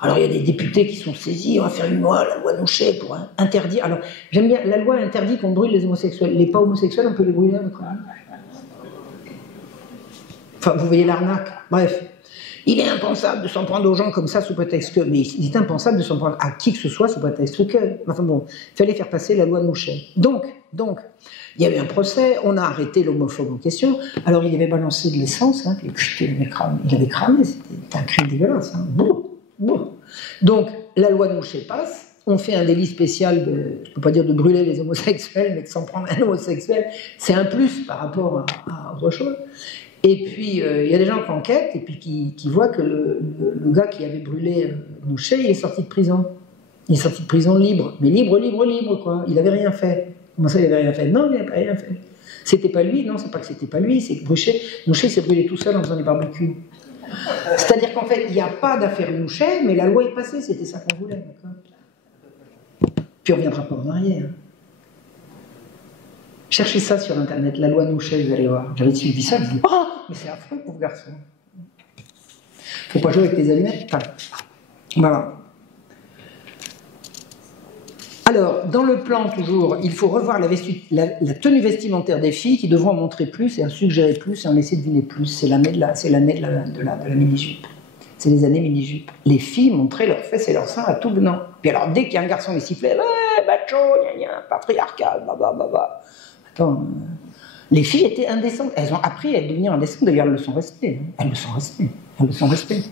alors il y a des députés qui sont saisis, on va faire une loi, la loi Mouchet, pour interdire. Alors j'aime bien, la loi interdit qu'on brûle les homosexuels. Les pas homosexuels, on peut les brûler avec quoi? Enfin, vous voyez l'arnaque. Bref. Il est impensable de s'en prendre aux gens comme ça sous prétexte que... Mais il est impensable de s'en prendre à qui que ce soit sous prétexte que... Enfin bon, il fallait faire passer la loi de Mouchet. Donc, il y a eu un procès, on a arrêté l'homophobe en question, alors il avait balancé de l'essence, hein, puis il avait cramé, c'était un crime dégueulasse. Hein. Donc, la loi de Mouchet passe, on fait un délit spécial, je ne peux pas dire de brûler les homosexuels, mais de s'en prendre un homosexuel, c'est un plus par rapport à autre chose. Et puis, il y a des gens qui enquêtent et puis qui voient que le gars qui avait brûlé Mouchet, il est sorti de prison. Il est sorti de prison libre. Mais libre, quoi. Il n'avait rien fait. Comment ça, il n'avait rien fait? Non, il n'avait rien fait. C'était pas lui, non, c'est pas que c'était pas lui, c'est que Mouchet s'est brûlé tout seul en faisant des barbecues. C'est-à-dire qu'en fait, il n'y a pas d'affaire Mouchet, mais la loi est passée, c'était ça qu'on voulait. Puis on ne reviendra pas en arrière. Cherchez ça sur Internet, la loi Mouchet, vous allez voir. J'avais suivi ça, je me dis, oh, mais c'est affreux, pauvre garçon. Faut pas jouer avec tes allumettes. Enfin, voilà. Alors, dans le plan, toujours, il faut revoir la tenue vestimentaire des filles qui devront en montrer plus et en suggérer plus et en laisser deviner plus. C'est l'année de la mini-jupe. C'est les années mini-jupe. Les filles montraient leurs fesses et leurs seins à tout venant. Puis alors, dès qu'il y a un garçon qui sifflait, macho, patriarcal, blablabla. Attends, les filles étaient indécentes. Elles ont appris à devenir indécentes. D'ailleurs, elles le sont restées. Elles le sont restées.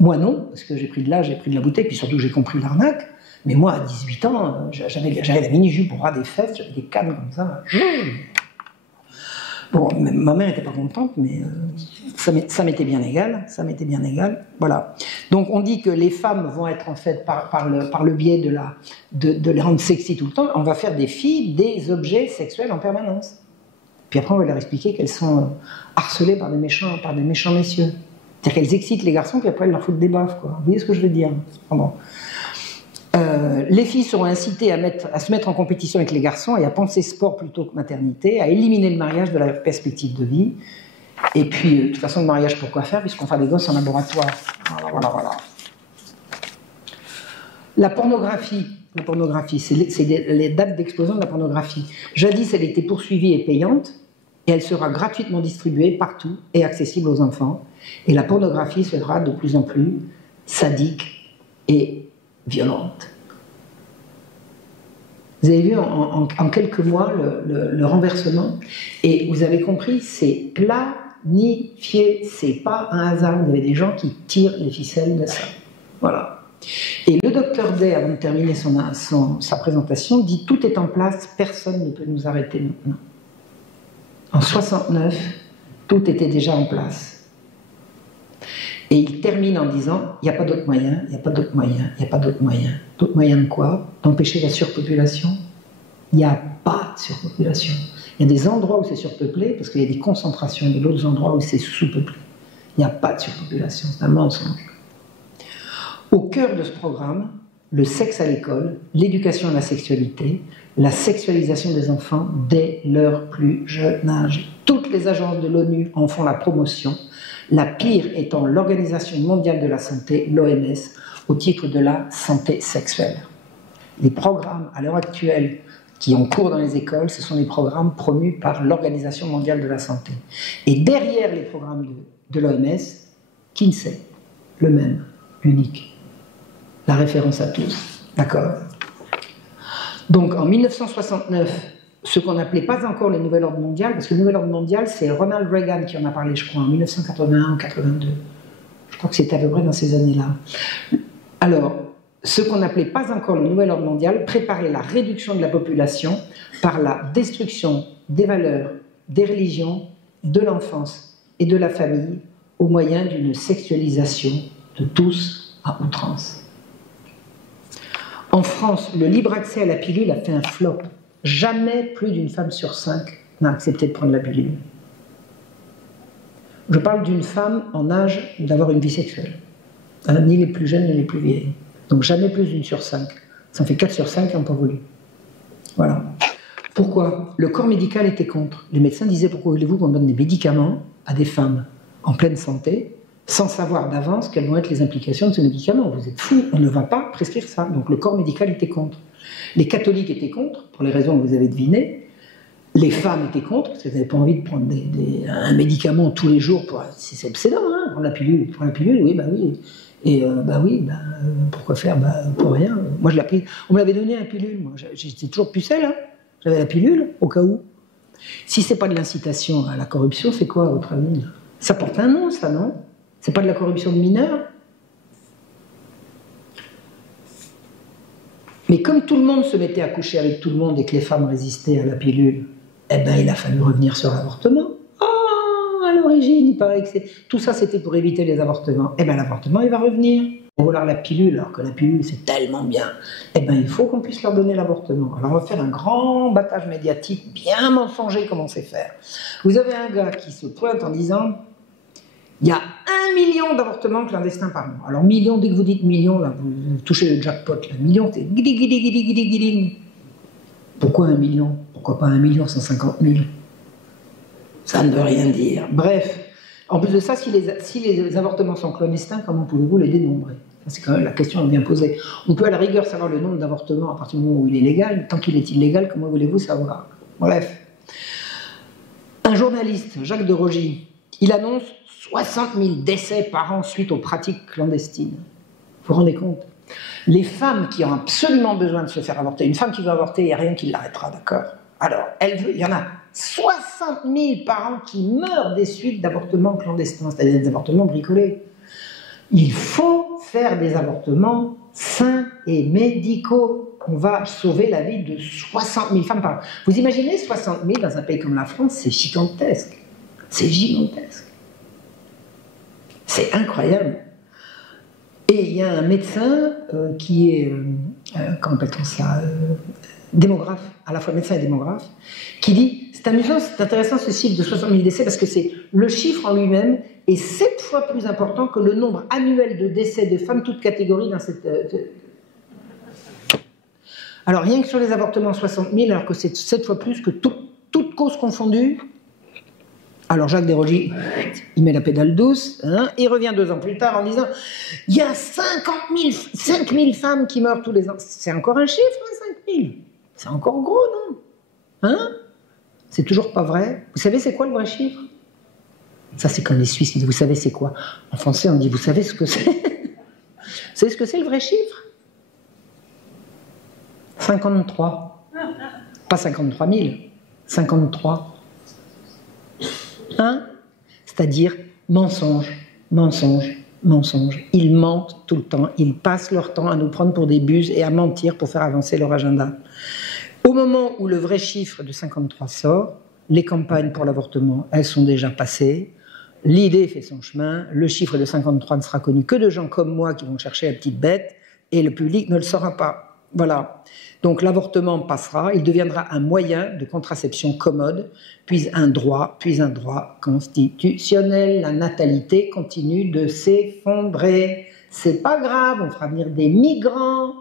Moi, non, parce que j'ai pris de l'âge, j'ai pris de la bouteille, puis surtout, j'ai compris l'arnaque. Mais moi, à 18 ans, j'avais la mini-jupe au ras des fesses, j'avais des cannes comme ça. Bon, ma mère n'était pas contente, mais ça m'était bien égal, voilà. Donc on dit que les femmes vont être en fait, par le biais de les rendre sexy tout le temps, on va faire des filles des objets sexuels en permanence. Puis après on va leur expliquer qu'elles sont harcelées par des méchants messieurs. C'est-à-dire qu'elles excitent les garçons, puis après elles leur foutent des baffes, quoi. Vous voyez ce que je veux dire? Bon. Les filles seront incitées à se mettre en compétition avec les garçons et à penser sport plutôt que maternité, à éliminer le mariage de la perspective de vie. Et puis, de toute façon, le mariage, pourquoi faire, puisqu'on fera des gosses en laboratoire. Voilà. La pornographie, c'est les dates d'explosion de la pornographie. Jadis, elle était poursuivie et payante, et elle sera gratuitement distribuée partout et accessible aux enfants. Et la pornographie sera de plus en plus sadique et violente. Vous avez vu en quelques mois le renversement, et vous avez compris, c'est planifié, c'est pas un hasard. Vous avez des gens qui tirent les ficelles de ça. Voilà. Et le docteur Day, avant de terminer sa présentation, dit tout est en place, personne ne peut nous arrêter maintenant. En 69, tout était déjà en place. Et il termine en disant, il n'y a pas d'autre moyen, il n'y a pas d'autre moyen, il n'y a pas d'autre moyen. D'autre moyen de quoi? D'empêcher la surpopulation? Il n'y a pas de surpopulation. Il y a des endroits où c'est surpeuplé, parce qu'il y a des concentrations, et d'autres endroits où c'est sous-peuplé. Il n'y a pas de surpopulation, c'est un mensonge. Au cœur de ce programme, le sexe à l'école, l'éducation à la sexualité, la sexualisation des enfants dès leur plus jeune âge. Toutes les agences de l'ONU en font la promotion, la pire étant l'Organisation mondiale de la santé, l'OMS, au titre de la santé sexuelle. Les programmes à l'heure actuelle qui ont cours dans les écoles, ce sont des programmes promus par l'Organisation mondiale de la santé. Et derrière les programmes de l'OMS, Kinsey, le même, l'unique, la référence à tous, d'accord? Donc en 1969, ce qu'on n'appelait pas encore le Nouvel Ordre Mondial, parce que le Nouvel Ordre Mondial, c'est Ronald Reagan qui en a parlé, je crois, en 1981 ou 82. Je crois que c'était à peu près dans ces années-là. Alors, ce qu'on n'appelait pas encore le Nouvel Ordre Mondial préparait la réduction de la population par la destruction des valeurs, des religions, de l'enfance et de la famille au moyen d'une sexualisation de tous à outrance. En France, le libre accès à la pilule a fait un flop. Jamais plus d'une femme sur 5 n'a accepté de prendre la pilule. Je parle d'une femme en âge d'avoir une vie sexuelle. Ni les plus jeunes ni les plus vieilles. Donc jamais plus d'une sur 5. Ça en fait 4 sur 5 qui n'ont pas voulu. Voilà. Pourquoi? Le corps médical était contre. Les médecins disaient, pourquoi voulez-vous qu'on donne des médicaments à des femmes en pleine santé sans savoir d'avance quelles vont être les implications de ces médicaments? Vous êtes fous, on ne va pas prescrire ça. Donc le corps médical était contre. Les catholiques étaient contre, pour les raisons que vous avez devinées. Les femmes étaient contre, parce qu'elles n'avaient pas envie de prendre un médicament tous les jours. C'est obsédant, hein, prendre la pilule. Prendre la pilule, oui, bah oui. Et pourquoi faire? Pour rien. Moi, je l'ai pris. On me l'avait donné la pilule. Moi, j'étais toujours pucelle, hein. J'avais la pilule, au cas où. Si c'est pas de l'incitation à la corruption, c'est quoi, à votre avis? Ça porte un nom, ça, non? C'est pas de la corruption de mineurs? Mais comme tout le monde se mettait à coucher avec tout le monde et que les femmes résistaient à la pilule, eh ben, il a fallu revenir sur l'avortement. Ah, à l'origine, il paraît que tout ça, c'était pour éviter les avortements. Eh ben, l'avortement, il va revenir. On va leur la pilule, alors que la pilule, c'est tellement bien. Eh ben, il faut qu'on puisse leur donner l'avortement. Alors, on va faire un grand battage médiatique, bien mensonger comme on sait faire. Vous avez un gars qui se pointe en disant... Il y a 1 million d'avortements clandestins par mois. Alors, million, dès que vous dites million, là, vous touchez le jackpot. Là. Million, c'est guidi. Pourquoi 1 million? Pourquoi pas 1 150 000? Ça ne veut rien dire. Bref, en plus de ça, si les avortements sont clandestins, comment pouvez-vous les dénombrer? C'est quand même la question bien posée. On peut à la rigueur savoir le nombre d'avortements à partir du moment où il est légal. Tant qu'il est illégal, comment voulez-vous savoir? Bref. Un journaliste, Jacques de Rogy, il annonce 60 000 décès par an suite aux pratiques clandestines. Vous vous rendez compte? Les femmes qui ont absolument besoin de se faire avorter, une femme qui veut avorter, il n'y a rien qui l'arrêtera, d'accord? Alors, il y en a 60 000 par an qui meurent des suites d'avortements clandestins, c'est-à-dire des avortements bricolés. Il faut faire des avortements sains et médicaux. On va sauver la vie de 60 000 femmes par an. Vous imaginez 60 000 dans un pays comme la France, c'est gigantesque. C'est gigantesque. C'est incroyable. Et il y a un médecin qui est, comment appelle-t-on ça, démographe, à la fois médecin et démographe, qui dit, c'est amusant, c'est intéressant ce chiffre de 60 000 décès, parce que c'est le chiffre en lui-même est 7 fois plus important que le nombre annuel de décès de femmes, toutes catégories dans cette... Alors rien que sur les avortements, 60 000, alors que c'est 7 fois plus que toutes causes confondues. Alors Jacques Desrosiers, il met la pédale douce, hein, il revient 2 ans plus tard en disant « Il y a 5 000 femmes qui meurent tous les ans. » C'est encore un chiffre, hein, 5 000. C'est encore gros, non? Hein? C'est toujours pas vrai. Vous savez c'est quoi le vrai chiffre? Ça c'est comme les Suisses qui disent « Vous savez c'est quoi ?» En français on dit « Vous savez ce que c'est ?» Vous savez ce que c'est le vrai chiffre? 53. Pas 53 000, 53. Hein? C'est-à-dire mensonge, mensonge, mensonge. Ils mentent tout le temps, ils passent leur temps à nous prendre pour des buses et à mentir pour faire avancer leur agenda. Au moment où le vrai chiffre de 53 sort, les campagnes pour l'avortement, elles sont déjà passées, l'idée fait son chemin, le chiffre de 53 ne sera connu que de gens comme moi qui vont chercher la petite bête et le public ne le saura pas. Voilà. Donc l'avortement passera, il deviendra un moyen de contraception commode, puis un droit constitutionnel. La natalité continue de s'effondrer. C'est pas grave, on fera venir des migrants.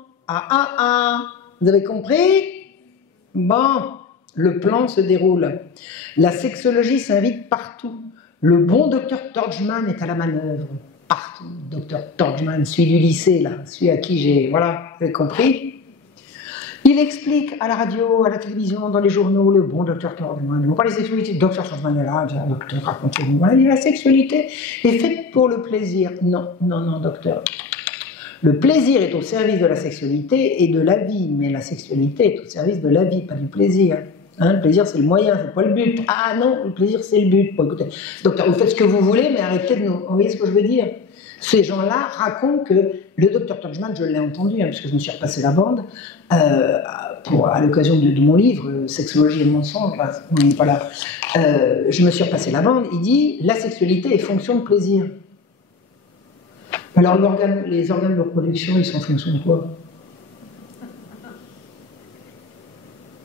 Vous avez compris? Bon, le plan se déroule. La sexologie s'invite partout. Le bon docteur Torgman est à la manœuvre. Partout. Docteur Torgman, celui du lycée, là, celui à qui j'ai... Voilà, vous avez compris? Il explique à la radio, à la télévision, dans les journaux, le bon docteur Torgman. On parle des sexualités. Docteur Torgman est là, docteur, racontez-nous. Voilà, la sexualité est faite pour le plaisir. Non, non, non, docteur. Le plaisir est au service de la sexualité et de la vie, mais la sexualité est au service de la vie, pas du plaisir. Hein, le plaisir, c'est le moyen, c'est pas le but. Ah non, le plaisir, c'est le but. Bon, écoutez, docteur, vous faites ce que vous voulez, mais arrêtez de nous... Vous voyez ce que je veux dire? Ces gens-là racontent que le docteur Torgman, je l'ai entendu, hein, parce que je me suis repassé la bande, à l'occasion de mon livre, Sexologie et mensonge, voilà, je me suis repassé la bande, il dit « La sexualité est fonction de plaisir ». Alors les organes de reproduction, ils sont en fonction de quoi?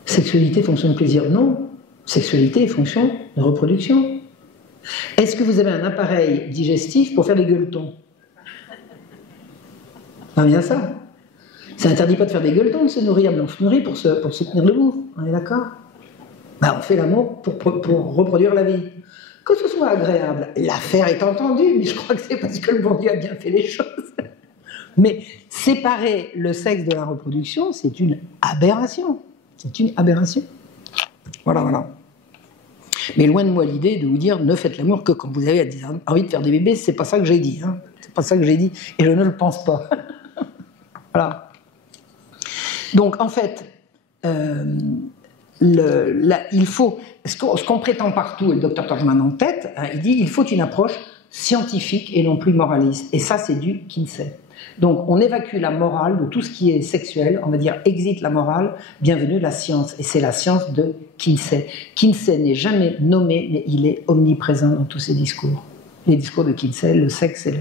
Sexualité, fonction de plaisir? Non. Sexualité est fonction de reproduction. Est-ce que vous avez un appareil digestif pour faire des gueuletons? C'est bien ça. Ça n'interdit pas de faire des gueuletons, de se nourrir, mais on se nourrit pour se tenir debout. On est d'accord? On fait l'amour pour reproduire la vie. Que ce soit agréable, l'affaire est entendue, mais je crois que c'est parce que le bon Dieu a bien fait les choses. Mais séparer le sexe de la reproduction, c'est une aberration. C'est une aberration. Voilà, voilà. Mais loin de moi l'idée de vous dire ne faites l'amour que quand vous avez envie de faire des bébés, c'est pas ça que j'ai dit. Hein. C'est pas ça que j'ai dit, et je ne le pense pas. Voilà. Donc en fait, il faut, ce qu'on prétend partout, et le docteur Torgman en tête, hein, il dit il faut une approche scientifique et non plus moraliste. Et ça, c'est du Kinsey. Donc on évacue la morale de tout ce qui est sexuel, on va dire exit la morale, bienvenue la science. Et c'est la science de Kinsey. Kinsey n'est jamais nommé, mais il est omniprésent dans tous ses discours. Les discours de Kinsey, le sexe et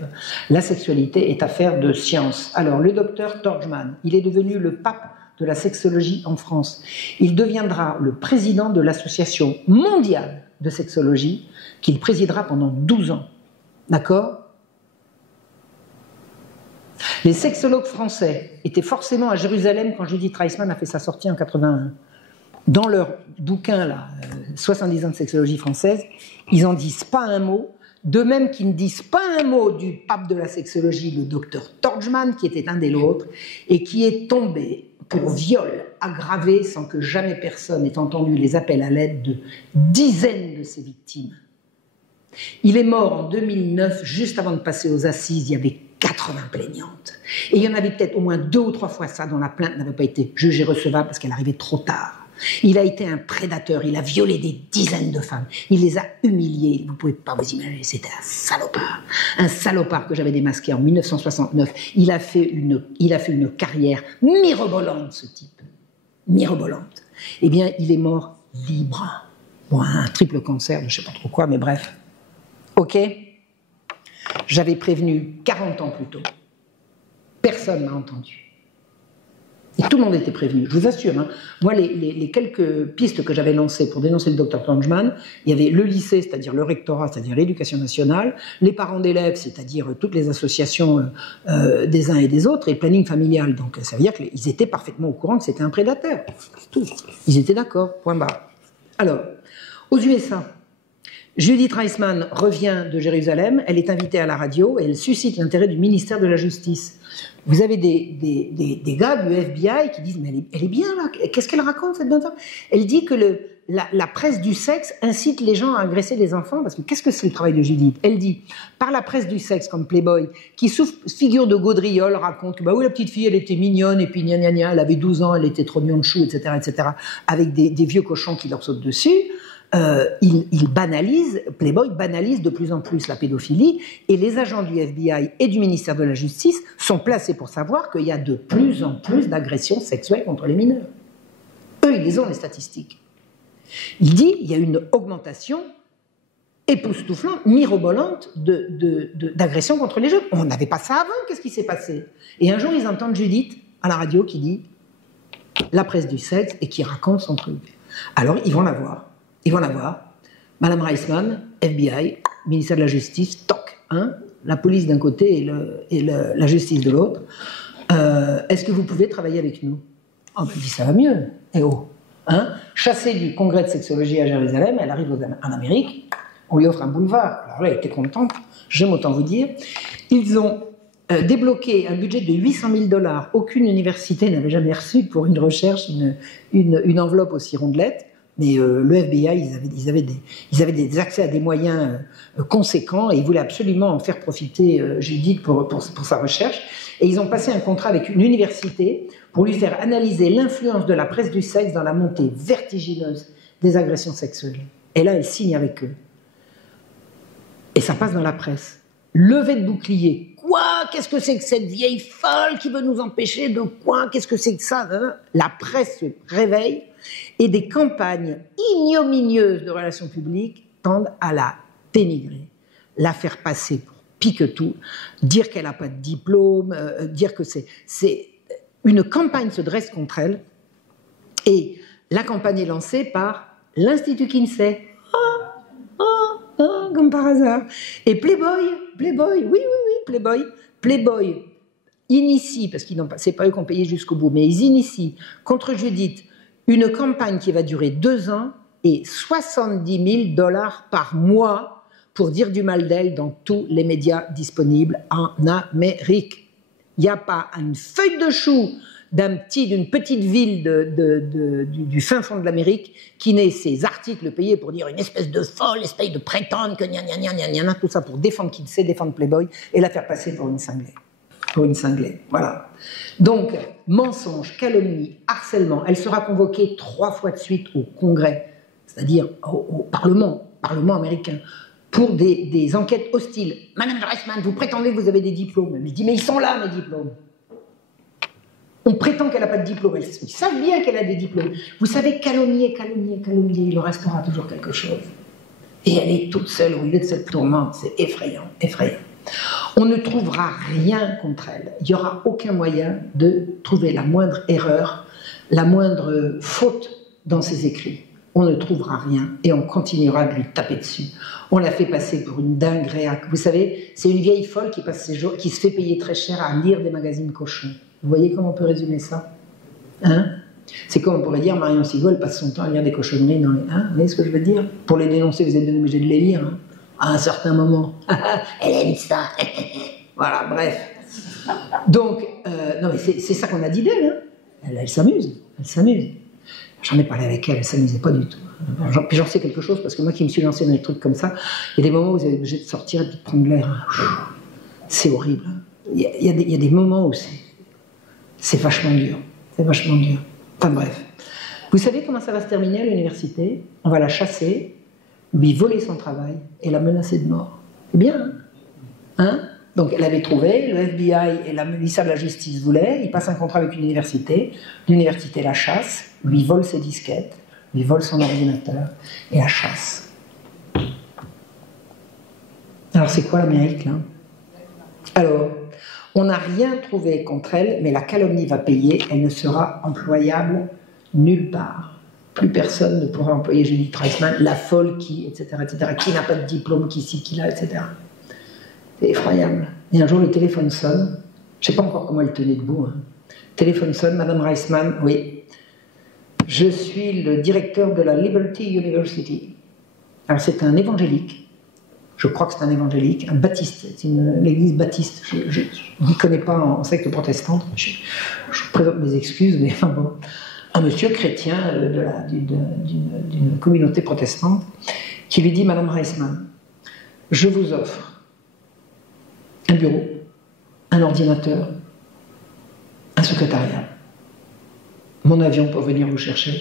la sexualité est affaire de science. Alors le docteur Torgman, il est devenu le pape de la sexologie en France. Il deviendra le président de l'association mondiale de sexologie qu'il présidera pendant 12 ans. D'accord ? Les sexologues français étaient forcément à Jérusalem quand Judith Reisman a fait sa sortie en 81. Dans leur bouquin, là, 70 ans de sexologie française, ils n'en disent pas un mot, de même qu'ils ne disent pas un mot du pape de la sexologie, le docteur Torgman, qui était un des nôtres, et qui est tombé pour viol aggravé sans que jamais personne n'ait entendu les appels à l'aide de dizaines de ses victimes. Il est mort en 2009, juste avant de passer aux assises, il y avait 80 plaignantes. Et il y en avait peut-être au moins 2 ou 3 fois ça dont la plainte n'avait pas été jugée recevable parce qu'elle arrivait trop tard. Il a été un prédateur, il a violé des dizaines de femmes, il les a humiliées, vous ne pouvez pas vous imaginer, c'était un salopard que j'avais démasqué en 1969. Il a fait une carrière mirobolante, ce type, mirobolante. Eh bien, il est mort libre. Bon, un triple cancer, je ne sais pas trop quoi, mais bref. Ok? J'avais prévenu 40 ans plus tôt. Personne ne m'a entendu. Et tout le monde était prévenu, je vous assure. Hein. Moi, les quelques pistes que j'avais lancées pour dénoncer le docteur Plangeman, il y avait le lycée, c'est-à-dire le rectorat, c'est-à-dire l'éducation nationale, les parents d'élèves, c'est-à-dire toutes les associations des uns et des autres, et le planning familial. Donc ça veut dire qu'ils étaient parfaitement au courant que c'était un prédateur. C'est tout. Ils étaient d'accord, point barre. Alors, aux USA, Judith Reisman revient de Jérusalem, elle est invitée à la radio et elle suscite l'intérêt du ministère de la Justice. Vous avez des gars du FBI qui disent « mais elle est bien là, qu'est-ce qu'elle raconte cette bonne femme ?» Elle dit que la presse du sexe incite les gens à agresser les enfants, parce que qu'est-ce que c'est le travail de Judith? Elle dit « par la presse du sexe comme Playboy, qui sous figure de gaudriole raconte que bah oui, la petite fille elle était mignonne et puis gna gna gna, elle avait 12 ans, elle était trop mignonne chou, etc. avec des vieux cochons qui leur sautent dessus », Playboy banalise de plus en plus la pédophilie et les agents du FBI et du ministère de la Justice sont placés pour savoir qu'il y a de plus en plus d'agressions sexuelles contre les mineurs. Eux, ils les ont, les statistiques. Il dit qu'il y a une augmentation époustouflante, mirobolante d'agressions contre les jeunes. On n'avait pas ça avant, qu'est-ce qui s'est passé? Et un jour, ils entendent Judith à la radio qui dit la presse du sexe et qui raconte son truc. Alors, ils vont la voir. Madame Reisman, FBI, ministère de la Justice, toc, hein, la police d'un côté et la justice de l'autre. Est-ce que vous pouvez travailler avec nous? Oh, ben, dit ça va mieux. Eh oh, hein, chassée du congrès de sexologie à Jérusalem, elle arrive en Amérique, on lui offre un boulevard. Alors là, elle était contente, j'aime autant vous dire. Ils ont débloqué un budget de 800 000 $. Aucune université n'avait jamais reçu pour une recherche une enveloppe aussi rondelette. Mais le FBI, ils avaient des accès à des moyens conséquents et ils voulaient absolument en faire profiter Judith pour sa recherche. Et ils ont passé un contrat avec une université pour lui faire analyser l'influence de la presse du sexe dans la montée vertigineuse des agressions sexuelles. Et là, elle signe avec eux. Et ça passe dans la presse. Levée de bouclier. Quoi? Qu'est-ce que c'est que cette vieille folle qui veut nous empêcher de quoi? Qu'est-ce que c'est que ça? La presse se réveille et des campagnes ignominieuses de relations publiques tendent à la dénigrer, la faire passer pour pique-tout, dire qu'elle n'a pas de diplôme, dire que c'est... Une campagne se dresse contre elle et la campagne est lancée par l'Institut Kinsey. Comme par hasard. Et Playboy, Playboy initie, parce qu'ils c'est pas eux qui ont payé jusqu'au bout, mais ils initient contre Judith une campagne qui va durer 2 ans et 70 000 $ par mois pour dire du mal d'elle dans tous les médias disponibles en Amérique. Il n'y a pas une feuille de chou d'une petite ville du fin fond de l'Amérique qui n'ait ses articles payés pour dire une espèce de folle, espèce de prétende que tout ça pour défendre Kinsey, défendre Playboy et la faire passer pour une cinglée. Voilà. Donc, mensonge, calomnie, harcèlement, elle sera convoquée 3 fois de suite au Congrès, c'est-à-dire au Parlement américain, pour des enquêtes hostiles. Madame Reisman, vous prétendez que vous avez des diplômes. Je dis, mais ils sont là, mes diplômes. On prétend qu'elle n'a pas de diplôme. Ils savent bien qu'elle a des diplômes. Vous savez, calomnier, il leur restera toujours quelque chose. Et elle est toute seule au milieu de cette tourmente. C'est effrayant. On ne trouvera rien contre elle. Il n'y aura aucun moyen de trouver la moindre erreur, la moindre faute dans ses écrits. On ne trouvera rien et on continuera de lui taper dessus. On l'a fait passer pour une dingue réac. Vous savez, c'est une vieille folle qui passe ses jours, qui se fait payer très cher à lire des magazines cochons. Vous voyez comment on peut résumer ça? Hein? C'est comme on pourrait dire Marion Sigol passe son temps à lire des cochonneries dans les... Hein? Vous voyez ce que je veux dire? Pour les dénoncer, vous êtes bien obligé de les lire. Hein? À un certain moment. Elle aime ça. Voilà, bref. Donc, non mais c'est ça qu'on a dit d'elle. Hein? Elle s'amuse. J'en ai parlé avec elle, elle ne s'amusait pas du tout. Puis j'en sais quelque chose, parce que moi qui me suis lancé dans des trucs comme ça, il y a des moments où vous êtes obligé de sortir et de prendre l'air. C'est horrible. Il y a des moments où c'est vachement dur. Enfin bref. Vous savez comment ça va se terminer à l'université? On va la chasser, lui voler son travail et la menacer de mort. C'est bien, hein? Donc elle avait trouvé, le FBI et la ministère de la Justice voulaient, il passe un contrat avec une université, l'université la chasse, lui vole ses disquettes, lui vole son ordinateur et la chasse. Alors c'est quoi l'Amérique là? Alors, on n'a rien trouvé contre elle, mais la calomnie va payer, elle ne sera employable nulle part. Plus personne ne pourra employer Judith Reisman, la folle qui, etc., qui n'a pas de diplôme, qui ci, qui là, etc. C'est effroyable. Et un jour, le téléphone sonne. Je ne sais pas encore comment elle tenait debout. Hein. Téléphone sonne, Madame Reisman, oui. Je suis le directeur de la Liberty University. Alors, c'est un évangélique. Je crois que c'est un évangélique, un baptiste. C'est l'église baptiste. Je n'y connais pas en secte protestante. Je présente mes excuses, mais enfin bon. Un monsieur chrétien d'une communauté protestante qui lui dit, Madame Reisman, je vous offre un bureau, un ordinateur, un secrétariat, mon avion pour venir vous chercher.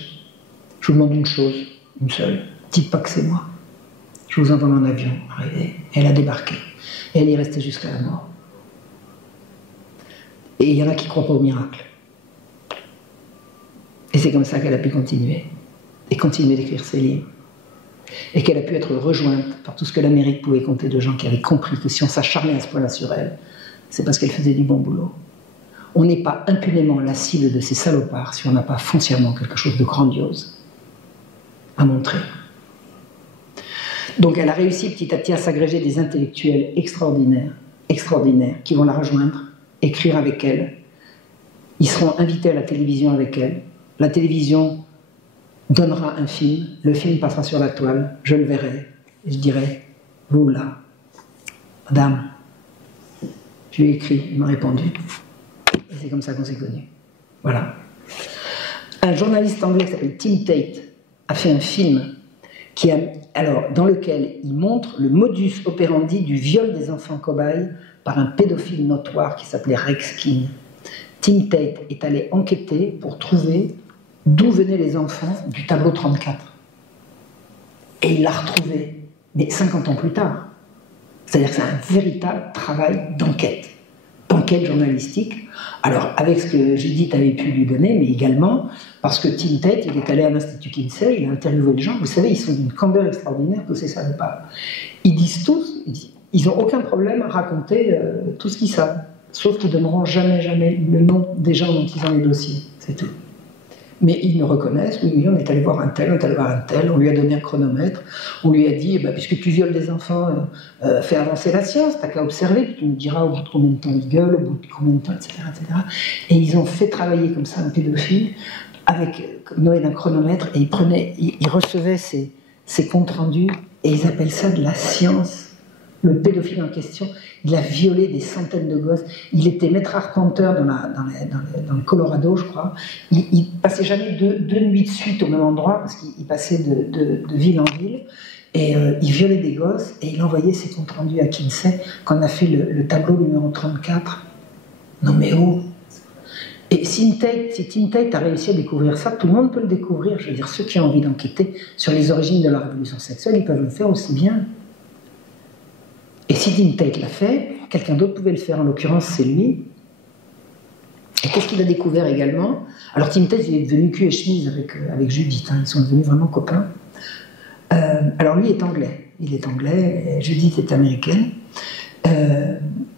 Je vous demande une chose, une seule, dites pas que c'est moi. Je vous envoie mon avion, arrivé. Elle a débarqué. Et elle y est restée jusqu'à la mort. Et il y en a qui ne croient pas au miracle. Et c'est comme ça qu'elle a pu continuer. Et continuer d'écrire ses livres. Et qu'elle a pu être rejointe par tout ce que l'Amérique pouvait compter de gens qui avaient compris que si on s'acharnait à ce point-là sur elle, c'est parce qu'elle faisait du bon boulot. On n'est pas impunément la cible de ces salopards si on n'a pas foncièrement quelque chose de grandiose à montrer. Donc elle a réussi petit à petit à s'agréger des intellectuels extraordinaires, qui vont la rejoindre, écrire avec elle. Ils seront invités à la télévision avec elle. La télévision donnera un film, le film passera sur la toile, je le verrai, et je dirai, vous là, madame, je lui ai écrit, il m'a répondu. Et c'est comme ça qu'on s'est connus. Voilà. Un journaliste anglais qui s'appelle Tim Tate a fait un film dans lequel il montre le modus operandi du viol des enfants cobayes par un pédophile notoire qui s'appelait Rex King. Tim Tate est allé enquêter pour trouver d'où venaient les enfants du tableau 34. Et il l'a retrouvé, mais 50 ans plus tard. C'est-à-dire que c'est un véritable travail d'enquête journalistique. Alors, avec ce que Judith avait pu lui donner, mais également parce que Tim Tate, il est allé à l'Institut Kinsey, il a interviewé les gens. Vous savez, ils sont d'une candeur extraordinaire, tous ces salopards. Ils disent tous, ils n'ont aucun problème à raconter tout ce qu'ils savent. Sauf qu'ils ne donneront jamais le nom des gens dont ils ont les dossiers. C'est tout. Mais ils nous reconnaissent, oui, on est allé voir un tel, on lui a donné un chronomètre, on lui a dit, puisque tu violes des enfants, fais avancer la science, t'as qu'à observer, puis tu nous diras au bout de combien de temps il gueule, au bout de combien de temps, etc. Et ils ont fait travailler comme ça un pédophile, avec Noé d'un chronomètre, et ils recevaient ces comptes rendus, et ils appellent ça de la science. Le pédophile en question, il a violé des centaines de gosses. Il était maître arpenteur dans le Colorado, je crois. Il passait jamais deux nuits de suite au même endroit, parce qu'il passait de ville en ville. Et il violait des gosses, et il envoyait ses comptes rendus à Kinsey, qu'on a fait le tableau numéro 34. Non mais oh! Et si Tim Tate a réussi à découvrir ça, tout le monde peut le découvrir. Je veux dire, ceux qui ont envie d'enquêter sur les origines de la révolution sexuelle, ils peuvent le faire aussi bien. Et si Tim Tate l'a fait, quelqu'un d'autre pouvait le faire, en l'occurrence c'est lui. Et qu'est-ce qu'il a découvert également? Alors Tim Tate, il est devenu cul et chemise avec Judith, hein, ils sont devenus vraiment copains. Alors lui est anglais, et Judith est américaine.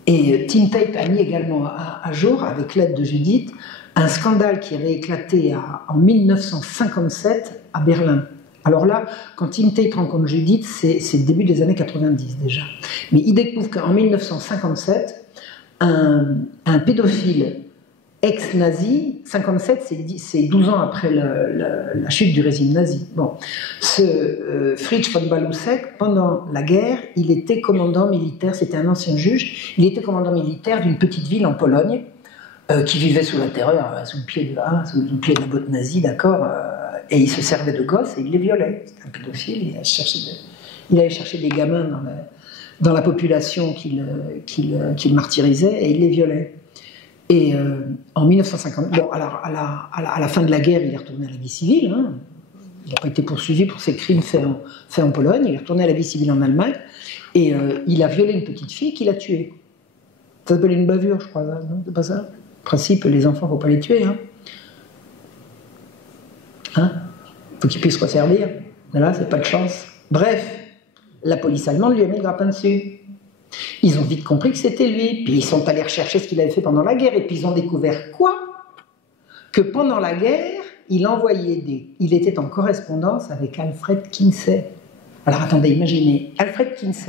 Et Tim Tate a mis également à jour, avec l'aide de Judith, un scandale qui avait éclaté en 1957 à Berlin. Alors là, quand Tim Tate rencontre Judith, c'est le début des années 90 déjà. Mais il découvre qu'en 1957, un pédophile ex-nazi, 57, c'est 12 ans après la chute du régime nazi. Bon, ce Fritz von Balusek, pendant la guerre, il était commandant militaire, c'était un ancien juge, il était commandant militaire d'une petite ville en Pologne, qui vivait sous la terreur, sous le pied de la botte nazie, d'accord, et il se servait de gosses et il les violait. C'était un pédophile, il allait chercher des gamins dans la population qu'il martyrisait et il les violait. Et en 1950, bon, alors à la fin de la guerre, il est retourné à la vie civile. Hein. Il n'a pas été poursuivi pour ses crimes faits en Pologne. Il est retourné à la vie civile en Allemagne. Et il a violé une petite fille qu'il a tuée. Ça s'appelle une bavure, je crois, non? C'est pas ça? En principe, les enfants, il ne faut pas les tuer. Hein? Faut qu'ils puissent resservir. Là, c'est pas de chance. Bref, la police allemande lui a mis le grappin dessus. Ils ont vite compris que c'était lui. Puis ils sont allés rechercher ce qu'il avait fait pendant la guerre. Et puis ils ont découvert quoi? Que pendant la guerre, il était en correspondance avec Alfred Kinsey. Alors attendez, imaginez, Alfred Kinsey.